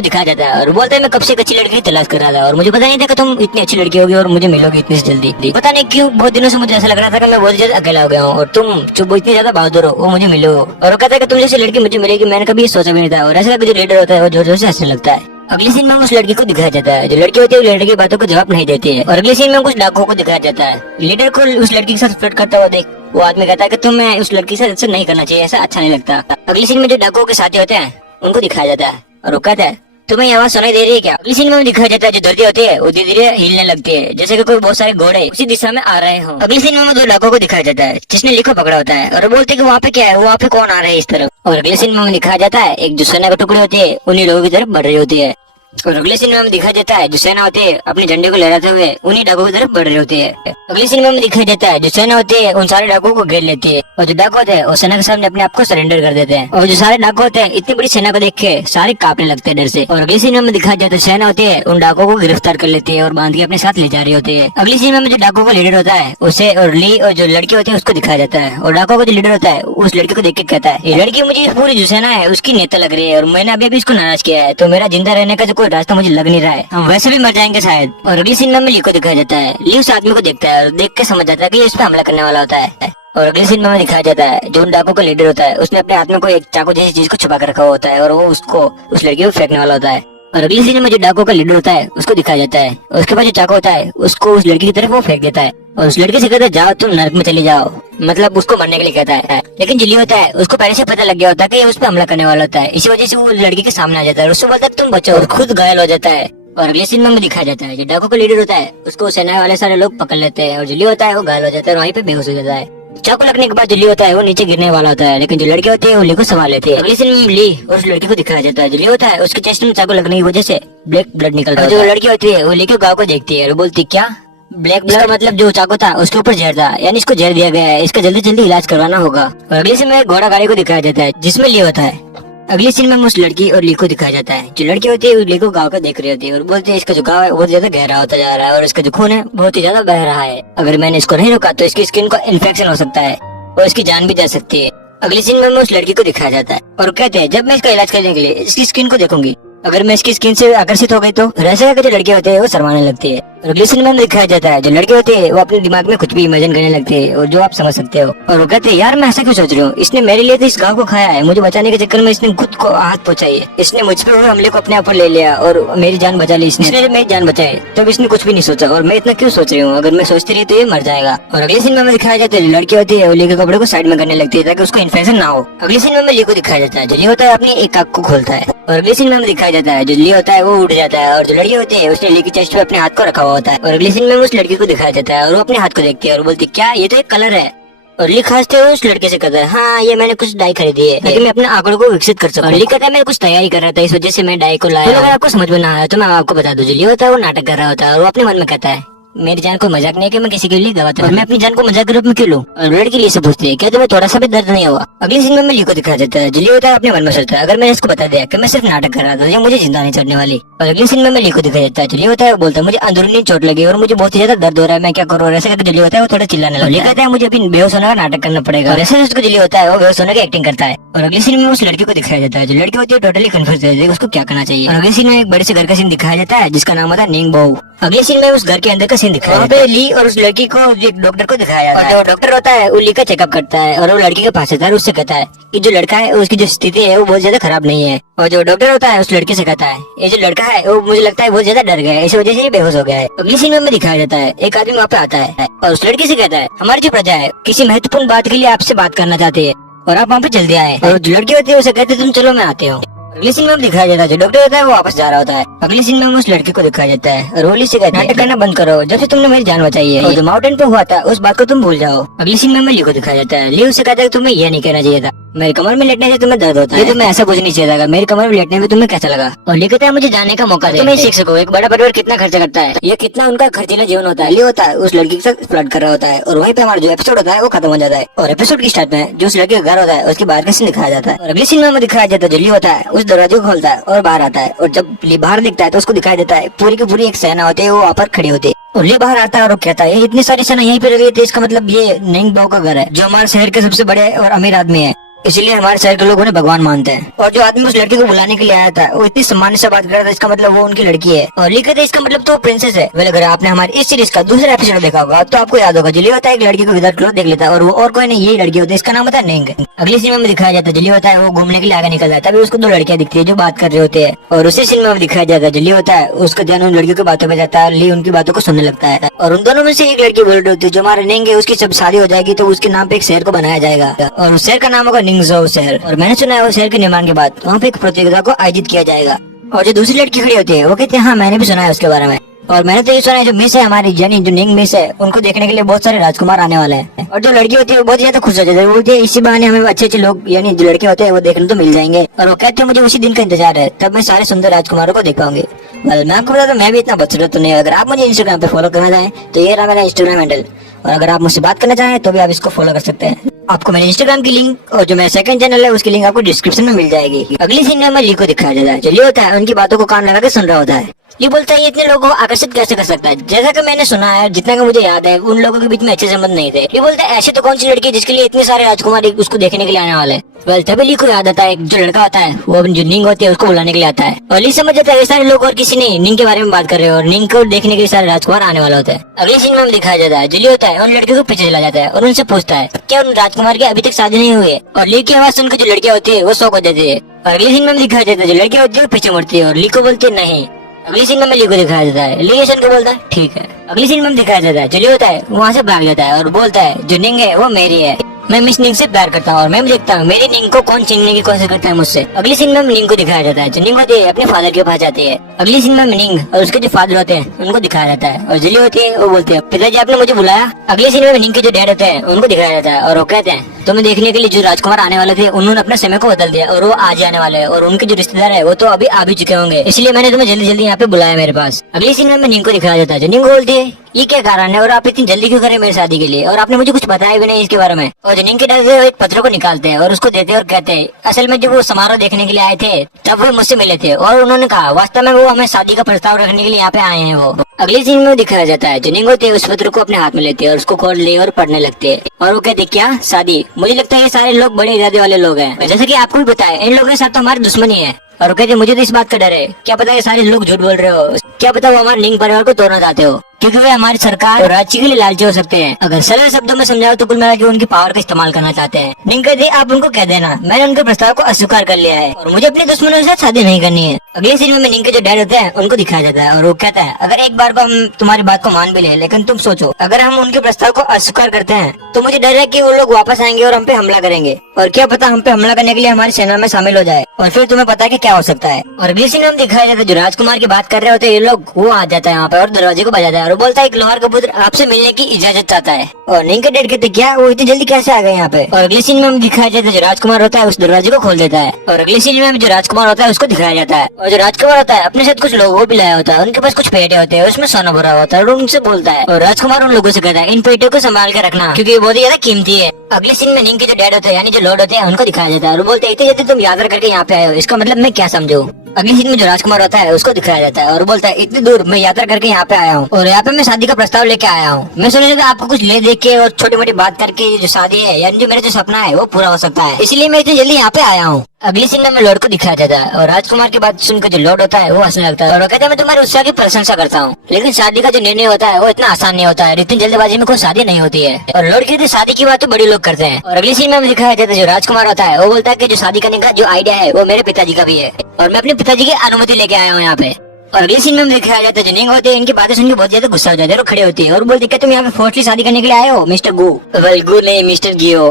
दिखाया जाता है और बोलता है मैं कब से एक अच्छी लड़की की तलाश कर रहा था और मुझे पता नहीं था कि तुम इतनी अच्छी लड़की होगी और मुझे मिलोगी इतनी जल्दी। पता नहीं क्यों बहुत दिनों से मुझे ऐसा लग रहा था कि मैं बहुत ज्यादा अकेला हो गया हूँ और तुम जो इतनी ज्यादा बहादुर हो वो मुझे मिलो। और वो कहता है कि तुम जैसी लड़की मुझे मिलेगी मैंने कभी सोचा भी नहीं था। और ऐसा जो लीडर होता है वो जोर जोर से हंसने लगता है। अगले सीन में उस लड़की को दिखाया जाता है। जो लड़की होती है वो लड़की की बातों को जवाब नहीं देती है। और अगले सीन में कुछ डाकुओं को दिखाया जाता है। लीडर को उस लड़की के साथ फ्लर्ट करता हुआ देख वो आदमी कहता है कि तुम्हें उस लड़की से ऐसा नहीं करना चाहिए, ऐसा अच्छा नहीं लगता। अगले सीन में जो डाकुओं के साथी होते हैं उनको दिखाया जाता है और वो कहता है तुम्हें आवाज सुनाई दे रही है क्या। अगली सीन में दिखाया जाता है जो धरती होती है वो धीरे धीरे हिलने लगती है जैसे कि कोई बहुत सारे घोड़े उसी दिशा में आ रहे हो। अगली सीन में दो डाकुओं को दिखाया जाता है जिसने ली को पकड़ा होता है और बोलते हैं कि वहाँ पे क्या है, वहाँ पे कौन आ रहा है इस तरफ। और अगले सीन में दिखाया जाता है एक जो सेना की टुकड़ी होती है उन्हीं लोगों की तरफ बढ़ रही होती है। और अगले सीन में हमें दिखाया जाता है जो सेना होती है अपने झंडे को लहराते हुए उन्हीं डाकुओं की तरफ बढ़ रही होती है। अगले सीन में हमें दिखाया जाता है जो सेना होती है उन सारे डाकुओं को घेर लेती है और जो डाकू होते हैं वो सेना के सामने अपने आप को सरेंडर कर देते हैं। और जो सारे डाकू होते हैं इतनी बड़ी सेना को देख के सारे कांपने लगते हैं डर से। और अगले सीन में दिखाया जाता है सेना होती है उन डाकुओं को गिरफ्तार कर लेती है और बांध के अपने साथ ले जा रही होती है। अगली सीन में जो डाकुओं का लीडर होता है उसे और ली और जो लड़की होती है उसको दिखाया जाता है। और डाकुओं का जो लीडर होता है उस लड़की को देख के कहता है ये लड़की मुझे पूरी जो सेना है उसकी नेता लग रही है और मैंने अभी इसको नाराज किया है तो मेरा जिंदा रहने का जो कोई रास्ता मुझे लग नहीं रहा है, हम वैसे भी मर जाएंगे शायद। और अगली सीन में ली को दिखाया जाता है। ली उस आदमी को देखता है और देख के समझ जाता है कि ये इस पे हमला करने वाला होता है। और अगले सीन में दिखाया जाता है जो डाकू का लीडर होता है उसने अपने हाथ में कोई एक चाकू जैसी चीज को छुपा कर रखा होता है और वो उसको उस लड़की को फेंकने वाला होता है। और अगली सीन में जो डाकू का लीडर होता है उसको दिखाया जाता है और उसके बाद जो चाकू होता है उसको उस लड़की की तरफ वो फेंक देता है और उस लड़की से कहता है जाओ तुम नरक में चली जाओ, मतलब उसको मरने के लिए कहता है। लेकिन जिली होता है उसको पहले से पता लग गया होता है कि ये उस पर हमला करने वाला होता है, इसी वजह से वो लड़की के सामने आ जाता है और उससे बोलता है तुम बचो और खुद घायल हो जाता है। और अगले सीन में दिखाया जाता है जो डाकू का लीडर होता है उसको सेना वाले सारे लोग पकड़ लेते हैं और जिली होता है वो घायल हो जाता है और वहीं पे बेहोश हो जाता है। चाकू लगने के बाद जो ली होता है वो नीचे गिरने वाला होता है लेकिन जो लड़की होती है वो ली को संभाल लेती है। अगले सीन में ली और उस लड़की को दिखाया जाता है। जो ली होता है उसके चेस्ट में चाकू लगने की वजह से ब्लैक ब्लड निकल रहा है। जो लड़की होती है वो ली के गाँव को देखती है और बोलती क्या ब्लैक ब्लड, मतलब जो चाकू था उसके ऊपर जहर था यानी इसको जहर दिया गया है, इसका जल्दी जल्दी इलाज करवाना होगा। और अगले सीन में घोड़ा गाड़ी को दिखाया जाता है जिसमें ली होता है। अगले सीन में उस लड़की और ली को दिखाया जाता है। जो लड़की होती है उस ली को गाँव का देख रही होती है और बोलती है इसका जो गाँव है बहुत ज्यादा गहरा होता जा रहा है और इसका जो खून है बहुत ही ज्यादा बह रहा है, अगर मैंने इसको नहीं रोका तो इसकी स्किन को इन्फेक्शन हो सकता है और इसकी जान भी जा सकती है। अगले सीन में उस लड़की को दिखाया जाता है और कहते हैं जब मैं इसका इलाज करने के लिए इसकी स्किन को देखूंगी अगर मैं इसकी स्किन से आकर्षित हो गई तो ऐसे जो लड़की होती है वो शर्माने लगती है। और अगले सीन में दिखाया जाता है जो लड़की होती है वो अपने दिमाग में कुछ भी इमेजिन करने लगती है और जो आप समझ सकते हो। और वो कहते हैं यार मैं ऐसा क्यों सोच रही हूँ, इसने मेरे लिए तो इस गाँव को खाया है, मुझे बचाने के चक्कर में इसने खुद को हाथ पहुंचाई है, इसने मुझ पे हुए हमले को अपने ऊपर ले लिया और मेरी जान बचा ली इसने मेरी जान बचाई, तब इसने कुछ भी नहीं सोचा और मैं इतना क्यों सोच रही हूँ, अगर मैं सोचती रही तो ये मर जाएगा। और अगले सीन में दिखाया जाता है लड़की होती है वो ली के कपड़े को साइड में करने लगती है ताकि उसको इन्फेक्शन ना हो। अगले सीन में ली को दिखाया जाता है जो ली होता है अपनी एक आँख को खोलता है। और अगले सीन में दिखाया जाता है जो ली होता है वो उठ जाता है और जो लड़की होती है उसने ली की चेस्ट पे अपने हाथ को रखा हुआ होता है। और अगले सीन में उस लड़की को दिखाया जाता है और वो अपने हाथ को देखती है और बोलती क्या ये तो एक कलर है। और ली खासते हुए उस लड़के से कहता है, हाँ ये मैंने कुछ डाई खरीदी है ताकि मैं अपने आंकड़ों को विकसित कर सकूं। और ली कहता है, मैं कुछ तैयारी कर रहा था, इस वजह से मैं डाई को लाया। तो अगर आपको समझ में ना आया तो मैं आपको बता दूं, जो ली होता है वो नाटक कर रहा होता है और वो अपने मन में कहता है, मेरी जान को मजाक नहीं है कि मैं किसी के लिए गवाता हूं, मैं अपनी जान को मजाक के रूप में क्यों लूं। और लड़की ली से पूछती है, क्या तुम्हें थोड़ा सा भी दर्द नहीं हुआ। अगली सीन में ली को दिखा देता है, जिली होता है अपने मन में सोचता है, अगर मैंने इसको बता दिया कि मैं सिर्फ नाटक कर रहा था, ये मुझे जिंदा नहीं चढ़ने वाली। और अगली सीन में ली को दिखा देता है, जिली होता है वो बोलता है, मुझे अंदरूनी चोट लगी और मुझे बहुत ही ज्यादा दर्द हो रहा है, मैं क्या करूँ। ऐसे करके जिली होता है वो थोड़ा चिल्लाने लगता है, कहता है मुझे अभी बेहोश होने का नाटक करना पड़ेगा। और ऐसे उसको जिली होता है वो बेहोश होने की एक्टिंग करता है। और अगली सीन में उस लड़की को दिखाया जाता है, जो लड़की होती है टोटली कंफ्यूज है उसको क्या करना चाहिए। और अगले सीन में एक बड़े से घर का सीन दिखाया जाता है जिसका नाम होता है निंग बो। अगले सीन में उस घर के अंदर का सीन दिखाया जाता है, ली और उस लड़की को एक डॉक्टर को दिखाया जाता है। और जो डॉक्टर होता है वो ली का चेकअप करता है और वो लड़की के पास आता है, उससे कहता है कि जो लड़का है उसकी जो स्थिति है वो बहुत ज्यादा खराब नहीं है। और जो डॉक्टर होता है उस लड़के से कहता है, ये जो लड़का है वो मुझे लगता है बहुत ज्यादा डर गया है, इस वजह से ये बेहोश हो गया है। अगली सीन में दिखाया जाता है, एक आदमी वहाँ पे आता है और उस लड़की से कहता है, हमारी जो प्रजा है किसी महत्वपूर्ण बात के लिए आपसे बात करना चाहती है और आप वहाँ पे जल्दी आए। और जो लड़की होती है उसे कहते तुम चलो मैं आती हूँ। अगले सीन में दिखाया जाता है, जो डॉक्टर होता है वो वापस जा रहा होता है। अगले सीन में उस लड़की को दिखाया जाता है और वो ली से कहता है, नाटक करना बंद करो, जब से तुमने मेरी जान बचाई है और जो माउंटेन पे हुआ था उस बात को तुम भूल जाओ। अगले सीन में ली को दिखाया जाता है, ली उससे कहता है तुम्हें यह नहीं कहना चाहिए था, मेरी कमर में लेटने से तुम्हें दर्द होता है, तुम्हें ऐसा कुछ नहीं चाहिए था, मेरी कमर में लेटने में तुम्हें कैसा लगा। और ली कहता है मुझे जाने का मौका दे, तुम्हें सीख सको एक बड़ा परिवार कितना खर्चा करता है, ये कितना उनका खर्चीला जीवन होता है। ली होता है उस लड़की के साथ फ्लर्ट कर रहा होता है और वहीं पे हमारा जो एपिसोड होता है वो खत्म हो जाता है। और एपिसोड की स्टार्ट में जो उस लड़के का घर होता है उसके बाहर का सीन दिखाया जाता है। और अगले सीन में दिखाया जाता है, जो ली होता है उस दरवाजे को खोलता है और बाहर आता है। और जब ली बाहर दिखता है तो उसको दिखाई देता है पूरी की पूरी एक सेना होती है, वो वहाँ पर खड़ी होती है। और ली बाहर आता है और वो कहता है, इतनी सारी सेना यहीं पे लगी थी, इसका मतलब ये निंग बाओ का घर है, जो हमारे शहर के सबसे बड़े और अमीर आदमी है, इसीलिए हमारे शहर के लोग उन्हें भगवान मानते हैं। और जो आदमी उस लड़की को बुलाने के लिए आया था वो इतनी सम्मान से बात कर रहा था, इसका मतलब वो उनकी लड़की है। और ली कहते इसका मतलब तो वो प्रिंसेस है। वेल अगर आपने हमारी इस सीरीज का दूसरा एपिसोड देखा होगा तो आपको याद होगा, जिली होता है एक लड़की को विदाउट क्लोथ देख लेता है और वो और कोई नहीं यही लड़की होती है, इसका नाम होता है निंग। अगली सीन में दिखाया जाता है, जिली होता है वो घूमने के लिए आगे निकल जाता है, तभी उसको दो लड़कियां दिखती है जो बात कर रहे होते हैं। और उसी सीन में दिखाया जाता है, जिली होता है उसका ध्यान उन लड़कियों की बातों पे जाता है, ली उनकी बातों को सुनने लगता है। और उन दोनों में से एक लड़की बोल रही होती है, जो हमारा निंग है उसकी जब शादी हो जाएगी तो उसके नाम पे एक शहर को बनाया जाएगा और उस शहर का नाम होगा निंगजो शहर। और मैंने सुना है वो शहर के निर्माण के बाद वहाँ पे एक प्रतियोगिता को आयोजित किया जाएगा। और जो दूसरी लड़की खड़ी होती है वो कहती है, हाँ मैंने भी सुना है उसके बारे में। और मैंने तो ये सुना है जो मिस है हमारी यानी जो निंग मिस है उनको देखने के लिए बहुत सारे राजकुमार आने वाले हैं। और जो लड़की होती है वो बहुत ज्यादा खुश हो जाती है, बोलती है इसी बहाने हमें अच्छे अच्छे लोग यानी जो लड़के होते हैं वो देखने तो मिल जाएंगे। और वो कहते हैं मुझे उसी दिन का इंतजार है, तब मैं सारे सुंदर राजकुमारों को देख पाऊंगी। मैं आपको बता दूं मैं भी इतना बदसूरत तो नहीं। अगर आप मुझे इंस्टाग्राम पे फॉलो करना चाहें तो ये रहा मेरा इंस्टाग्राम हैंडल, और अगर आप मुझसे बात करना चाहें तो भी आप इसको फॉलो कर सकते हैं। आपको मेरे इंस्टाग्राम की लिंक और जो मेरा सेकंड चैनल है उसकी लिंक आपको डिस्क्रिप्शन में मिल जाएगी। अगली सीन में ली को दिखाया जाता है, जो ली होता है उनकी बातों को कान लगा के सुन रहा होता है। ये बोलता है ये इतने लोगों को आकर्षित कैसे कर सकता है, जैसा कि मैंने सुना है जितना कि मुझे याद है उन लोगों के बीच में अच्छे संबंध नहीं थे। ये बोलता है ऐसे तो कौन सी लड़की जिसके लिए इतने सारे राजकुमार उसको देखने के लिए आने वाले। वेल तभी ली को याद आता है जो लड़का होता है वो जो निंग होती है उसको बुलाने के लिए आता है। और ली समझ जाता है ये सारे लोग और किसी नहीं निंग के बारे में बात कर रहे हो और निंग को देखने के लिए सारे राजकुमार आने वाले होते हैं। अगले सीन में दिखाया जाता है, जिली होता है उन लड़कियों को पीछे चला जाता है और उनसे पूछता है क्या उन राजकुमार की अभी तक शादी नहीं हुई है। और ली की आवाज सुनकर जो लड़कियां होती है वो शौक हो जाती है। और अगले सीन में दिखाया जाता है जो लड़कियां होती है पीछे मुड़ती है और ली को बोलती है नहीं। अगली सीन में ली को दिखाया जाता है, ली सुन के बोलता है ठीक है। अगली सीन में दिखाया जाता है, जो ली होता है वहाँ से भाग जाता है और बोलता है जो निंग है वो मेरी है, मैं मिस निंग से प्यार करता हूँ और मैं भी देखता हूँ मेरी निंग को कौन छीनने की कोशिश करता है मुझसे। अगली सीन में निंग को दिखाया जाता है, जो निंग होती है अपने फादर के पास जाती है। अगली सीन में निंग और उसके जो फादर होते हैं उनको दिखाया जाता है और जिली होती है वो बोलते हैं पिताजी आपने मुझे बुलाया। अगली सीन में निंग के जो डैड होते हैं उनको दिखाया जाता है और वो कहते हैं तुम्हें देखने के लिए जो राजकुमार आने वाले थे उन्होंने अपने समय को बदल दिया और वो आज आने वाले हैं और उनके जो रिश्तेदार है वो तो अभी आ भी चुके होंगे, इसलिए मैंने तुम्हें जल्दी जल्दी यहाँ पे बुलाया मेरे पास। अगली सीन में निंग को दिखाया जाता है, जो निंग बोलती है ये क्या कारण है और आप इतनी जल्दी क्यों करें मेरी शादी के लिए और आपने मुझे कुछ बताया भी नहीं इसके बारे में। और निंग के डर से एक पत्थर को निकालते हैं और उसको देते हैं और कहते हैं असल में जब वो समारोह देखने के लिए आए थे तब वो मुझसे मिले थे और उन्होंने कहा वास्तव में वो हमें शादी का प्रस्ताव रखने के लिए यहाँ पे आए हैं। वो अगली सीन में दिखाया जाता है, जो निंग होती है उस पत्र को अपने हाथ में लेते हैं और उसको खोल ले और पढ़ने लगते हैं और वो कहते क्या शादी, मुझे लगता है ये सारे लोग बड़े इरादे वाले लोग हैं, जैसे कि आपको भी पता है इन लोगों के साथ तो हमारी दुश्मनी है। और वो कहते मुझे तो इस बात का डर है, क्या पता ये सारे लोग झूठ बोल रहे हो, क्या पता वो हमारे निंग परिवार को तोड़ना चाहते हो क्योंकि वे हमारी सरकार और राज्य के लिए लालची हो सकते हैं। अगर सरल शब्दों में समझाओ तो कुल मिला के उनकी पावर का इस्तेमाल करना चाहते हैं। निंग कहते आप उनको कह देना मैंने उनके प्रस्ताव को अस्वीकार कर लिया है और मुझे अपने दुश्मनों के साथ शादी नहीं करनी है। अगले सीन में मिनिंग के जो डैड होते हैं उनको दिखाया जाता है और वो कहता है अगर एक बार को हम तुम्हारी बात को मान भी ले, लेकिन तुम सोचो अगर हम उनके प्रस्ताव को अस्वीकार करते हैं तो मुझे डर है कि वो लोग वापस आएंगे और हम पे हमला करेंगे, और क्या पता हम पे हमला करने के लिए हमारी सेना में शामिल हो जाए, और फिर तुम्हें पता है कि क्या हो सकता है। और अगले सीन में हम दिखाया जाता है जो राजकुमार की बात कर रहे होते हैं ये लोग, वो आ जाता है यहाँ पे और दरवाजे को बजाता है और बोलता है एक लोहार का पुत्र आपसे मिलने की इजाजत चाहता है। और निंग के डैड कहते क्या वो इतनी जल्दी कैसे आ गए यहाँ पे। और अगले सीन में हम दिखाया जाता है जो राजकुमार होता है उस दरवाजे को खोल देता है, और अगले सीन में जो राजकुमार होता है उसको दिखाया जाता है, और जो राजकुमार होता है अपने साथ कुछ लोगों भी लाया होता है, उनके पास कुछ पेटे होते हैं उसमें सोना भरा होता है और उनसे बोलता है, और राजकुमार उन लोगों से कहता है इन पेटों को संभाल के रखना क्योंकि ये बहुत ही ज्यादा कीमती है। अगले सीन में निंग के जो डैड होते हैं यानी जो लॉर्ड होते हैं उनको दिखाया जाता है और बोलते हैं इतनी जल्दी तुम यात्रा करके यहाँ पे आए हो, इसका मतलब मैं क्या समझू। अगले सीन में जो राजकुमार होता है उसको दिखाया जाता है और बोलता है इतनी दूर मैं यात्रा करके यहाँ पे आया हूँ और यहाँ पे मैं शादी का प्रस्ताव लेके आया हूँ। मैं सोचा था आपको कुछ ले दे के और छोटी मोटी बात करके जो शादी है यानी जो मेरा जो सपना है वो पूरा हो सकता है, इसलिए मैं इतनी जल्दी यहाँ पे आया हूँ। अगले सीन में लॉर्ड को दिखाया जाता है और राजकुमार की बात सुनकर जो लॉर्ड होता है वो हंसने लगता है और वो कहता है मैं तुम्हारे उत्साह की प्रशंसा करता हूँ, लेकिन शादी का जो निर्णय होता है वो इतना आसान नहीं होता है, इतनी जल्दबाजी में कोई शादी नहीं होती है। और लॉर्ड कहते शादी की बात तो बड़े लोग करते हैं। और अगले सीन में दिखाया जाता है जो राजकुमार होता है वो बोलता है कि जो शादी करने का जो आइडिया है वो मेरे पिताजी का भी है और मैं अपने पिताजी की अनुमति लेके आया हूँ यहाँ पे। और अगले सीन में दिखाया जाता है जो निंग होते हैं इनकी बातें सुनकर बहुत ज्यादा गुस्सा हो जाते हैं और खड़े होती है और बोलते हैं तुम यहाँ पे फोर्सली शादी करने के लिए आए हो मिस्टर गू। वेल गू नहीं मिस्टर गियो।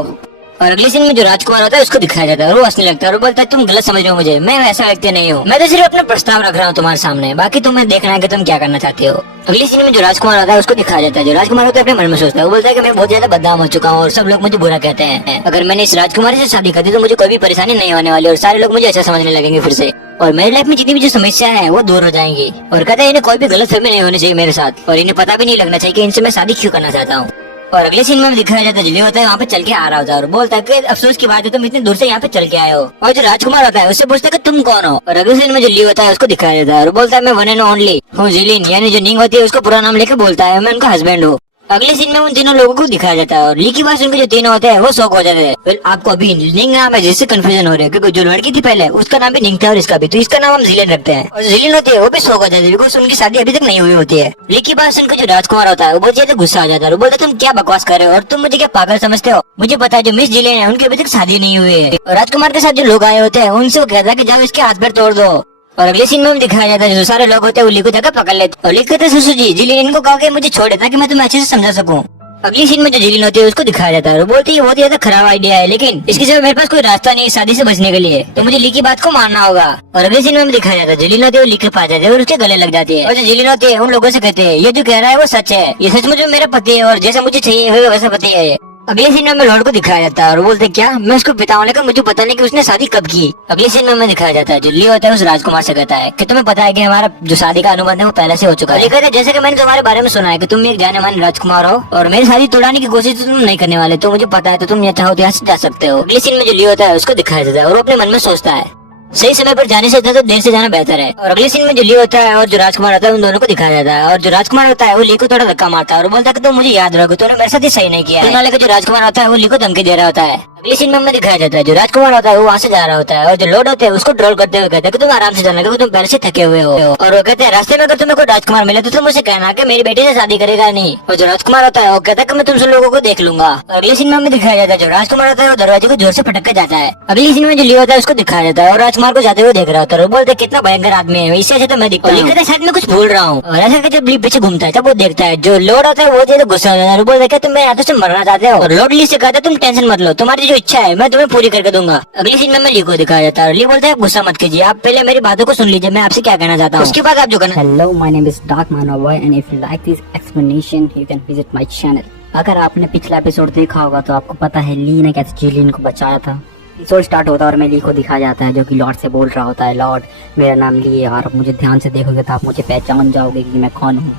और अगले सीन में जो राजकुमार होता है उसको दिखाया जाता है और वो हंसने लगता है और बोलता है तुम गलत समझ रहे हो मुझे, मैं वैसा व्यक्ति नहीं हूँ, मैं तो सिर्फ अपना प्रस्ताव रख रहा हूँ तुम्हारे सामने, बाकी तुम्हें देखना है कि तुम क्या करना चाहते हो। अगले सीन में जो राजकुमार होता है उसको दिखाया जाता है जो राजकुमार होता है अपने मन में सोचता है, वो बोलता है कि मैं बहुत ज्यादा बदनाम हो चुका हूँ और सब लोग मुझे बुरा कहते हैं, अगर मैंने इस राजकुमारी से शादी कर दी तो मुझे कोई भी परेशानी नहीं होने वाली और सारे लोग मुझे अच्छा समझने लगेंगे फिर से, और मेरी लाइफ में जितनी भी जो समस्या है वो दूर हो जाएंगी। और कहता है इन्हें कोई भी गलत फहमी नहीं होनी चाहिए मेरे साथ और इन्हें पता भी नहीं लगना चाहिए कि इनसे मैं शादी क्यों करना चाहता हूँ। और अगले सीन में दिखाया जाता है जो होता है वहाँ पे चल के आ रहा होता है और बोलता है कि अफसोस की बात है तुम इतनी दूर से यहाँ पे चल के आए हो। और जो राजकुमार होता है उससे पूछता है कि तुम कौन हो। और अगले सीन में जो ली होता है उसको दिखाया जाता है और बोलता है मैं वन एंड ओनली हूँ जिलिन, यानी जो निंग होती है उसको पूरा नाम लेकर बोलता है मैं उनका हस्बैंड हूँ। अगले सीन में उन तीनों लोगों को दिखाया जाता है और ली की बात सुनकर जो तीनों होते हैं वो शौक हो जाते हैं। फिर आपको अभी निंग नाम है जिससे कंफ्यूजन हो रही है क्योंकि जो लड़की थी पहले उसका नाम भी निंग था और इसका भी, तो इसका नाम हम जिलिन रखते हैं। और जिलिन होती है वो भी शौक हो जाती है बिकॉज उनकी शादी अभी तक नहीं हुई होती है। ली की बात सुनकर जो राजकुमार होता है वो बहुत ज्यादा गुस्सा आ जाता है और बोलता है तुम क्या बकवास कर रहे हो और तुम मुझे क्या पागल समझते हो, मुझे पता है जो मिस जिलिन है उनकी अभी तक शादी नहीं हुई है। और राजकुमार के साथ जो लोग आए होते हैं उनसे वो कहता है कि जाओ इसके हाथ पैर तोड़ दो। और अगले सीन में हम दिखाया जाता है जो सारे लोग होते हैं वो ली को जाकर पकड़ लेते और ली कहते सुसु जी जिलिन इनको कहो कि मुझे छोड़े ताकि मैं तुम्हें अच्छे से समझा सकूं। अगली सीन में जो जिलिन होती है उसको दिखाया जाता है और बोलती है बहुत ज्यादा खराब आइडिया है लेकिन इसके सिवा मेरे पास कोई रास्ता नहीं है शादी से बचने के लिए, तो मुझे ली की बात को मानना होगा। और अगले सीन में दिखाया जाता है जिलिन होती है वो ली के पास जाते हैं और उसके गले लग जाती है और जो जिलिन होती है उन लोगों से कहते हैं ये जो कह रहा है वो सच है, ये सच मुझे मेरा पति है और जैसा मुझे चाहिए वैसा पति है। अगले सीन में लॉर्ड को दिखाया जाता है और बोलते क्या मैं उसको पिता हूं लेकिन मुझे पता नहीं कि उसने शादी कब की। अगले सीन में दिखाया जाता है जो ली होता है उस राजकुमार से कहता है कि तुम्हें पता है कि हमारा जो शादी का अनुबंध है वो पहले से हो चुका है, कहते जैसे कि मैंने तुम्हारे बारे में सुना है कि तुम एक जाने माने राजकुमार हो और मेरी शादी तोड़ाने की कोशिश तो तुम नहीं करने वाले, तो मुझे पता है तो तुम यहाँ चाहो तो यहाँ से जा सकते हो। अगले सीन में जो ली होता है उसको दिखाया जाता है और वो अपने मन में सोचता है सही समय पर जाने से तो देर से जाना बेहतर है। और अगले सीन में जो ली होता है और जो राजकुमार होता है उन दोनों को दिखाया जाता है और जो राजकुमार होता है वो ली को थोड़ा धक्का मारता है और बोलता है कि तुम मुझे याद रखो तूने मेरे साथ ही सही नहीं किया है। जो राजकुमार होता है वो ली को धमकी दे रहा होता है। अगले सीन में हमें दिखाया जाता है जो राजकुमार होता है वो वहाँ से जा रहा होता है और जो लॉर्ड होते हैं उसको ट्रोल करते हुए कहते हैं कि तुम आराम से जाना क्योंकि तुम पहले से थके हुए हो। और वो कहते हैं रास्ते में अगर तुम्हें कोई राजकुमार मिले तो तुम मुझे कहना कि मेरी बेटी से शादी करेगा नहीं। और जो राजकुमार होता है वो कहता है कि मैं तुम सब लोगों को देख लूंगा। अगले सीन में हमें दिखाया जाता है जो राजकुमार होता है वो दरवाजे को जोर से पटक के जाता है। अगले सीन में जो ली होता है उसको दिखाया जाता है और राजकुमार को जाते हुए देख रहा होता है और बोलते कितना भयंकर आदमी है, इससे अच्छा तो मैं दिखता हूँ, शायद मैं कुछ भूल रहा हूँ। और ऐसा जब ली पीछे घूमता है तब वो देखता है जो लॉर्ड होता है वो ज्यादा गुस्सा हो जाता है और बोलता है तुम मेरे हाथों से मरना चाहते हो। और लॉर्ड ली से कहता है तुम टेंशन मत लो, तुम्हारी जो इच्छा है मैं तुम्हें पूरी करके दूंगा। अगले सीन में ली को दिखाया जाता है और ली बोलता है गुस्सा मत कीजिए, आप पहले मेरी बातों को सुन लीजिए, मैं आपसे क्या कहना चाहता हूँ उसके बाद आप जो करना। Hello, my name is Dark Mano Boy and if you like this explanation, you can visit my channel. अगर आपने पिछला एपिसोड देखा होगा तो आपको पता है ली ने कैसे जिलिन को बचाया था। एपिसोड स्टार्ट होता है और मैं ली को दिखाया जाता है जो कि लॉर्ड से बोल रहा होता है लॉर्ड मेरा नाम ली है और मुझे ध्यान से देखोगे तो आप मुझे पहचान जाओगे कि मैं कौन हूँ।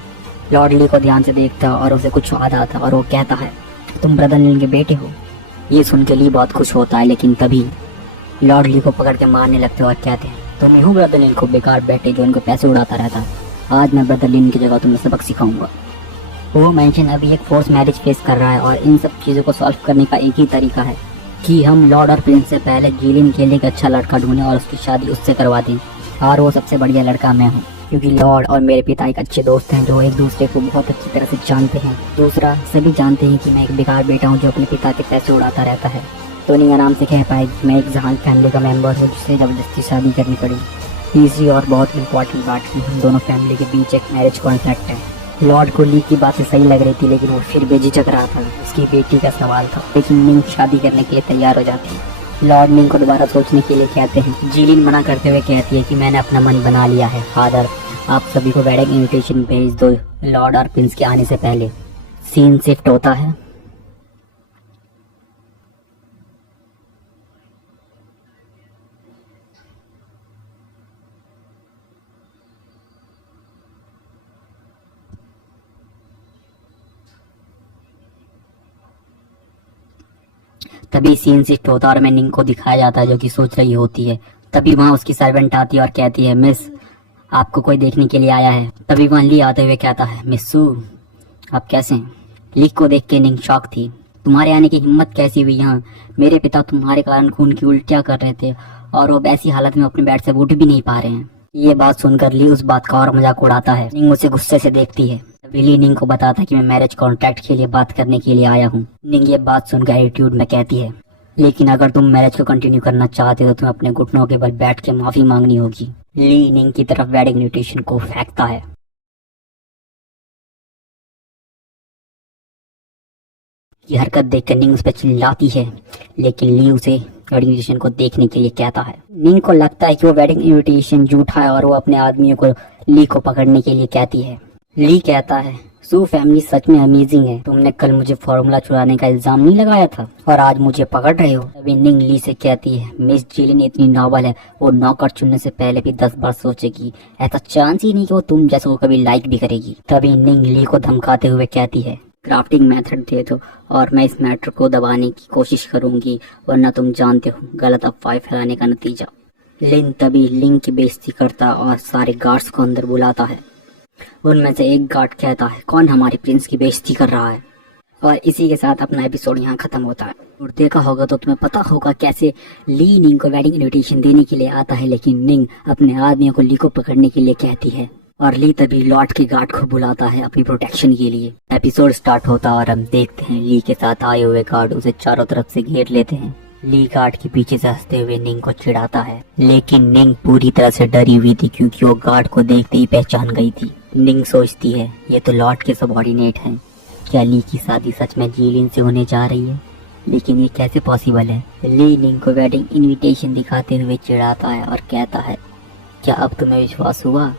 लॉर्ड ली को ध्यान से देखता है और उसे कुछ याद आता है और वो कहता है तुम ब्रदर नील के बेटे हो। ये सुन के ली बहुत खुश होता है लेकिन तभी लॉर्ड ली को पकड़ के मारने लगते और कहते हैं तो मैं हूँ ब्रदर नील को बेकार बेटे जो इनको पैसे उड़ाता रहता है, आज मैं ब्रदर नील की जगह तुम्हें सबक सिखाऊंगा। वो मेंशन अभी एक फोर्स मैरिज फेस कर रहा है और इन सब चीज़ों को सॉल्व करने का एक ही तरीका है कि हम लॉर्ड और प्रिंस से पहले जिलिन के लिए एक अच्छा लड़का ढूंढें और उसकी शादी उससे करवा दें, और वो सबसे बढ़िया लड़का मैं हूँ क्योंकि लॉर्ड और मेरे पिता एक अच्छे दोस्त हैं जो एक दूसरे को बहुत अच्छी तरह से जानते हैं। दूसरा सभी जानते हैं कि मैं एक बेकार बेटा हूँ जो अपने पिता के पैसे उड़ाता रहता है, तो नहीं आराम से कह पाए कि मैं एक जहान फैमिली का मेंबर हूँ जिससे जबरदस्ती शादी करनी पड़ी। तीसरी और बहुत इम्पोर्टेंट बात की हम दोनों फैमिली के बीच एक मैरिज कॉन्ट्रैक्ट है। लॉर्ड को ली की बातें सही लग रही थी लेकिन वो फिर भी झिझक रहा था। उसकी बेटी का सवाल था लेकिन निंग शादी करने के लिए तैयार हो जाती है। लॉर्ड निंग को दोबारा सोचने के लिए कहते हैं। जीलिन मना करते हुए कहती है कि मैंने अपना मन बना लिया है फादर, आप सभी को वेडिंग इनविटेशन भेज दो लॉर्ड और प्रिंस के आने से पहले। सीन शिफ्ट होता है। तभी सीन शिफ्ट होता है और मैं निंग को दिखाया जाता है जो कि सोच रही होती है। तभी वहाँ उसकी सर्वेंट आती है और कहती है मिस आपको कोई देखने के लिए आया है। तभी वहाँ ली आते हुए कहता है मिस सू आप कैसे हैं? ली को देख के निंग शॉक थी। तुम्हारे आने की हिम्मत कैसी हुई यहाँ? मेरे पिता तुम्हारे कारण खून की उल्टियाँ कर रहे थे और वो ऐसी हालत में अपने बेड से उठ भी नहीं पा रहे हैं। ये बात सुनकर ली उस बात का और मजाक उड़ाता है। निंग उसे गुस्से से देखती है। तभी ली निंग को बताता है कि मैं मैरिज कॉन्ट्रैक्ट के लिए बात करने के लिए आया हूँ। निंग ये बात सुनकर एटीट्यूड में कहती है लेकिन अगर तुम मैरिज को कंटिन्यू करना चाहते हो तो तुम्हें अपने घुटनों के बल बैठ के माफी मांगनी होगी। ली निंग की तरफ वेडिंग इनविटेशन को फेंकता है। ये हरकत देखकर निंग उस पर चिल्लाती है लेकिन ली उसे वेडिंग इनविटेशन को देखने के लिए कहता है। निंग को लगता है कि वो वेडिंग इनविटेशन झूठा है और वो अपने आदमियों को ली को पकड़ने के लिए कहती है। ली कहता है सू फैमिली सच में अमेजिंग है, तुमने कल मुझे फॉर्मूला चुराने का इल्जाम नहीं लगाया था और आज मुझे पकड़ रहे हो। अभी निंग ली से कहती है मिस जीलिन इतनी नॉवल है, वो नौकर चुनने से पहले भी 10 बार सोचेगी, ऐसा चांस ही नहीं कि वो तुम जैसे को कभी लाइक भी करेगी। तभी निंग ली को धमकाते हुए कहती है क्राफ्टिंग मेथड दे दो और मैं इस मैटर को दबाने की कोशिश करूंगी, वरना तुम जानते हो गलत अफवाह फैलाने का नतीजा। लिन तभी लिंग की बेइज्जती करता और सारे गार्ड्स को अंदर बुलाता है। उनमें से एक गार्ड कहता है कौन हमारे प्रिंस की बेइज्जती कर रहा है। और इसी के साथ अपना एपिसोड यहाँ खत्म होता है। और देखा होगा तो तुम्हें पता होगा कैसे ली निंग को वेडिंग इनविटेशन देने के लिए आता है लेकिन निंग अपने आदमियों को ली को पकड़ने के लिए कहती है और ली तभी लॉर्ड के गार्ड को बुलाता है अपनी प्रोटेक्शन के लिए। एपिसोड स्टार्ट होता है और हम देखते हैं ली के साथ आए हुए गार्ड उसे चारों तरफ से घेर लेते हैं। ली गार्ड के पीछे से हंसते हुए निंग को चिढ़ाता है लेकिन निंग पूरी तरह से डरी हुई थी क्योंकि वो गार्ड को देखते ही पहचान गई थी। निंग सोचती है ये तो लॉर्ड के सबऑर्डिनेट हैं, क्या ली की शादी सच में जीलिन से होने जा रही है? लेकिन ये कैसे पॉसिबल है? ली निंग को वेडिंग इनविटेशन दिखाते हुए चिढ़ाता है और कहता है क्या अब तुम्हें विश्वास हुआ?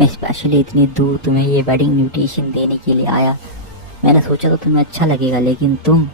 मैं स्पेशली इतनी दूर तुम्हें ये वेडिंग इनविटेशन देने के लिए आया, मैंने सोचा तो तुम्हें अच्छा लगेगा लेकिन तुम।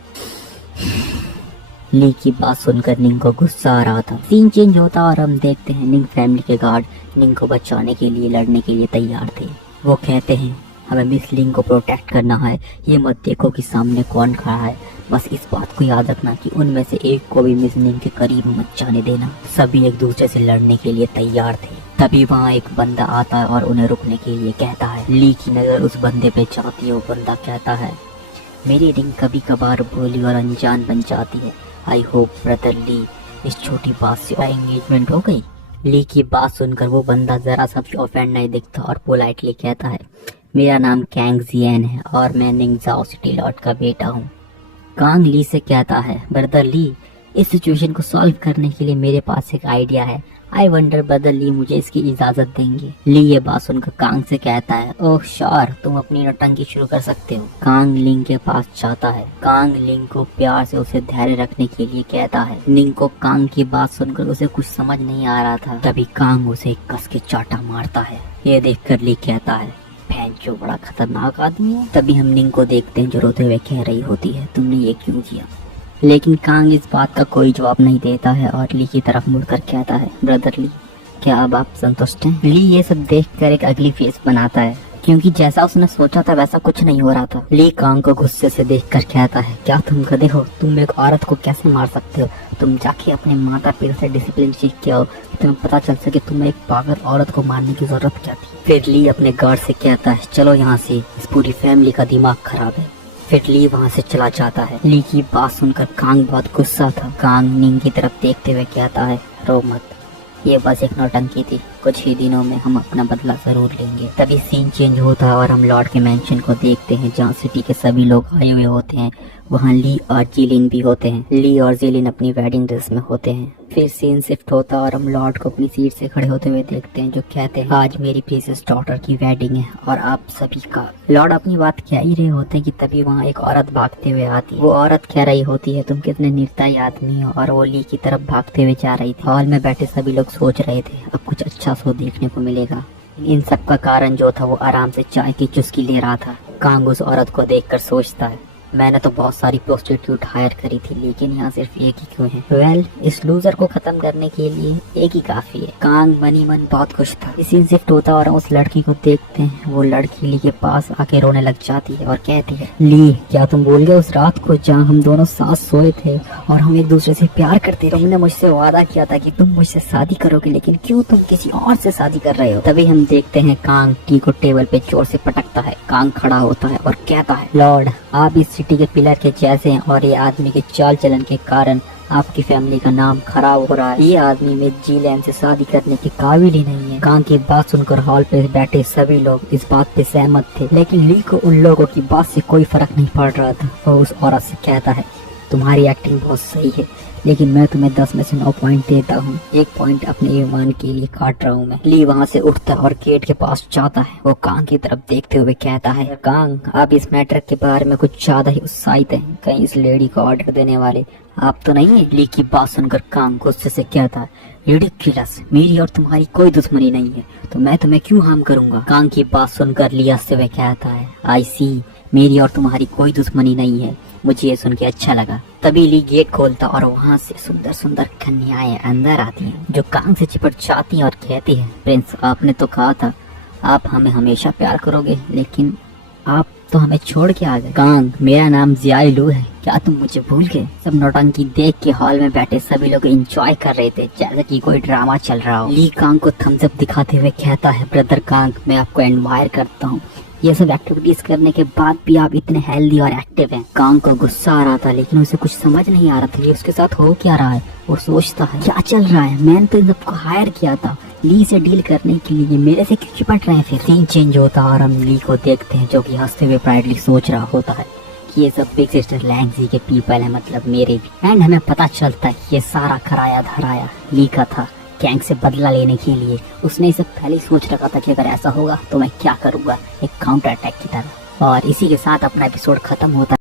ली की बात सुनकर निंग को गुस्सा आ रहा था। सीन चेंज होता और हम देखते हैं निंग फैमिली के गार्ड निंग को बचाने के लिए लड़ने के लिए तैयार थे। वो कहते हैं हमें मिस लिंग को प्रोटेक्ट करना है, ये मत देखो कि सामने कौन खड़ा है, बस इस बात को याद रखना कि उनमें से एक को भी मिस लिंग के करीब मत जाने देना। सभी एक दूसरे से लड़ने के लिए तैयार थे। तभी वहाँ एक बंदा आता है और उन्हें रुकने के लिए कहता है। ली की नजर उस बंदे पे जाती है। वो बंदा कहता है मेरी रिंग कभी कभार भोली और अनजान बन जाती है, आई होप ब्रदर ली इस छोटी बात से एंगेजमेंट हो गई। ली की बात सुनकर वो बंदा जरा सा भी ऑफेंड नहीं दिखता और पोलाइटली कहता है मेरा नाम कैंग जियन है और मैं निंगजाओ सिटी लॉर्ड का बेटा हूँ। कांग ली से कहता है ब्रदर ली इस सिचुएशन को सॉल्व करने के लिए मेरे पास एक आइडिया है, आई वंडर ब्रदर ली मुझे इसकी इजाजत देंगे। ली ये बात सुनकर कांग से कहता है ओह श्योर तुम अपनी नौटंकी शुरू कर सकते हो। कांग लिंग के पास जाता है। कांग लिंग को प्यार से उसे धैर्य रखने के लिए कहता है। लिंग को कांग की बात सुनकर उसे कुछ समझ नहीं आ रहा था। तभी कांग उसे कस के चाटा मारता है। ये देखकर ली कहता है भैन जो बड़ा खतरनाक आदमी है। तभी हम लिंग को देखते हैं जो रोते हुए कह रही होती है तुमने ये क्यों किया। लेकिन कांग इस बात का कोई जवाब नहीं देता है और ली की तरफ मुड़कर कहता है ब्रदर ली क्या अब आप संतुष्ट हैं? ली ये सब देखकर एक अगली फेस बनाता है क्योंकि जैसा उसने सोचा था वैसा कुछ नहीं हो रहा था। ली कांग को गुस्से से देखकर कहता है क्या तुम गधे हो, तुम एक औरत को कैसे मार सकते हो? तुम जाके अपने माता पिता से डिसिप्लिन सीख के आओ, तुम्हें पता चल सके तुम्हें एक पागल औरत को मारने की जरूरत क्या थी। फिर ली अपने गार्ड से कहता है चलो यहाँ से, इस पूरी फैमिली का दिमाग खराब है। फिर ली वहाँ से चला जाता है। ली की बात सुनकर कांग बहुत गुस्सा था। कांग निंग की तरफ देखते हुए कहता है रो मत, ये बस एक नौटंकी थी, कुछ कुछ ही दिनों में हम अपना बदला जरूर लेंगे। तभी सीन चेंज होता है और हम लॉर्ड के मैंशन को देखते हैं जहाँ सिटी के सभी लोग आए हुए होते हैं। वहाँ ली और जिलिन भी होते हैं। ली और जिलिन अपनी वेडिंग ड्रेस में होते हैं। फिर सीन शिफ्ट होता है और हम लॉर्ड को अपनी सीट से खड़े होते हुए देखते हैं, जो कहते हैं आज मेरी प्रीसियस डॉटर की वेडिंग है और आप सभी का। लॉर्ड अपनी बात कह ही रहे होते हैं कि तभी वहाँ एक औरत भागते हुए आती है। वो औरत कह रही होती है तुम कितने निर्दयी आदमी हो, और वो ली की तरफ भागते हुए जा रही थी। हॉल में बैठे सभी लोग सोच रहे थे अब कुछ अच्छा शो देखने को मिलेगा। इन सब का कारण जो था वो आराम से चाय की चुस्की ले रहा था। कांग उस औरत को देखकर सोचता है मैंने तो बहुत सारी प्रोस्टिट्यूट हायर करी थी, लेकिन यहाँ सिर्फ एक ही क्यों है। वेल, इस लूजर को खत्म करने के लिए एक ही काफी है। कांग मनी मन बहुत खुश था। इसी शिफ्ट होता और उस लड़की को देखते हैं। वो लड़की ली के पास आके रोने लग जाती है और कहती है ली क्या तुम भूल गए उस रात को जहाँ हम दोनों साथ सोए थे और हम एक दूसरे से प्यार करते। तुमने मुझसे वादा किया था कि तुम मुझसे शादी करोगे, लेकिन क्यों तुम किसी और से शादी कर रहे हो। तभी हम देखते हैं कांग टी को टेबल पे जोर से पटकता है। कांग खड़ा होता है और कहता है लॉर्ड आप इस सिटी के पिलर के जैसे हैं और ये आदमी के चाल चलन के कारण आपकी फैमिली का नाम खराब हो रहा है। ये आदमी में जिलिन से शादी करने के काबिल ही नहीं है। कांग की बात सुनकर हॉल पे बैठे सभी लोग इस बात पे सहमत थे, लेकिन ली को उन लोगों की बात से कोई फर्क नहीं पड़ रहा था। वो उस औरत से कहता है तुम्हारी एक्टिंग बहुत सही है, लेकिन मैं तुम्हें 10 में से 9 पॉइंट देता हूँ। 1 पॉइंट अपने ईमान के लिए काट रहा हूँ मैं। ली वहाँ से उठता और गेट के पास जाता है। वो कांग की तरफ देखते हुए कहता है कांग आप इस मैटर के बारे में कुछ ज्यादा ही उत्साहित हैं। कहीं इस लेडी को ऑर्डर देने वाले आप तो नहीं है। ली की बात सुनकर कांग गुस्से से कहता है रिडिकुलस, मेरी और तुम्हारी कोई दुश्मनी नहीं है तो मैं तुम्हें क्यों हार्म करूंगा। कांग की बात सुनकर ली हंसते हुए कहता है आई सी, मेरी और तुम्हारी कोई दुश्मनी नहीं है। मुझे ये सुन के अच्छा लगा। तभी ली गेट खोलता और वहाँ से सुंदर सुंदर कन्याएं अंदर आती हैं, जो कांग से चिपट जाती हैं और कहती हैं प्रिंस आपने तो कहा था आप हमें हमेशा प्यार करोगे, लेकिन आप तो हमें छोड़ के आ गए। कांग मेरा नाम जियाई लू है, क्या तुम मुझे भूल गए। सब नौटंकी देख के हॉल में बैठे सभी लोग एंजॉय कर रहे थे जैसे कि कोई ड्रामा चल रहा हो। ली कांग को थम्स अप दिखाते हुए कहता है ब्रदर कांग मैं आपको एडमायर करता हूँ। ये सब एक्टिविटीज करने के बाद भी आप इतने हेल्दी और एक्टिव हैं। कांग को गुस्सा आ रहा था, लेकिन उसे कुछ समझ नहीं आ रहा था ये उसके साथ हो क्या रहा है। वो सोचता है क्या चल रहा है, मैंने तो इन सबको हायर किया था ली से डील करने के लिए, मेरे से क्यों चिपट रहे हैं। फिर सीन चेंज होता और हम ली को देखते हैं जो कि हंसते हुए प्राइडली सोच रहा होता है कि ये सब बिग सिस्टर लैंगजी के पीपल है, मतलब मेरे भी। एंड हमें पता चलता है ये सारा खराया धराया ली का था कैंग से बदला लेने के लिए। उसने इसे पहले ही सोच रखा था कि अगर ऐसा होगा तो मैं क्या करूंगा, एक काउंटर अटैक की तरह। और इसी के साथ अपना एपिसोड खत्म होता है।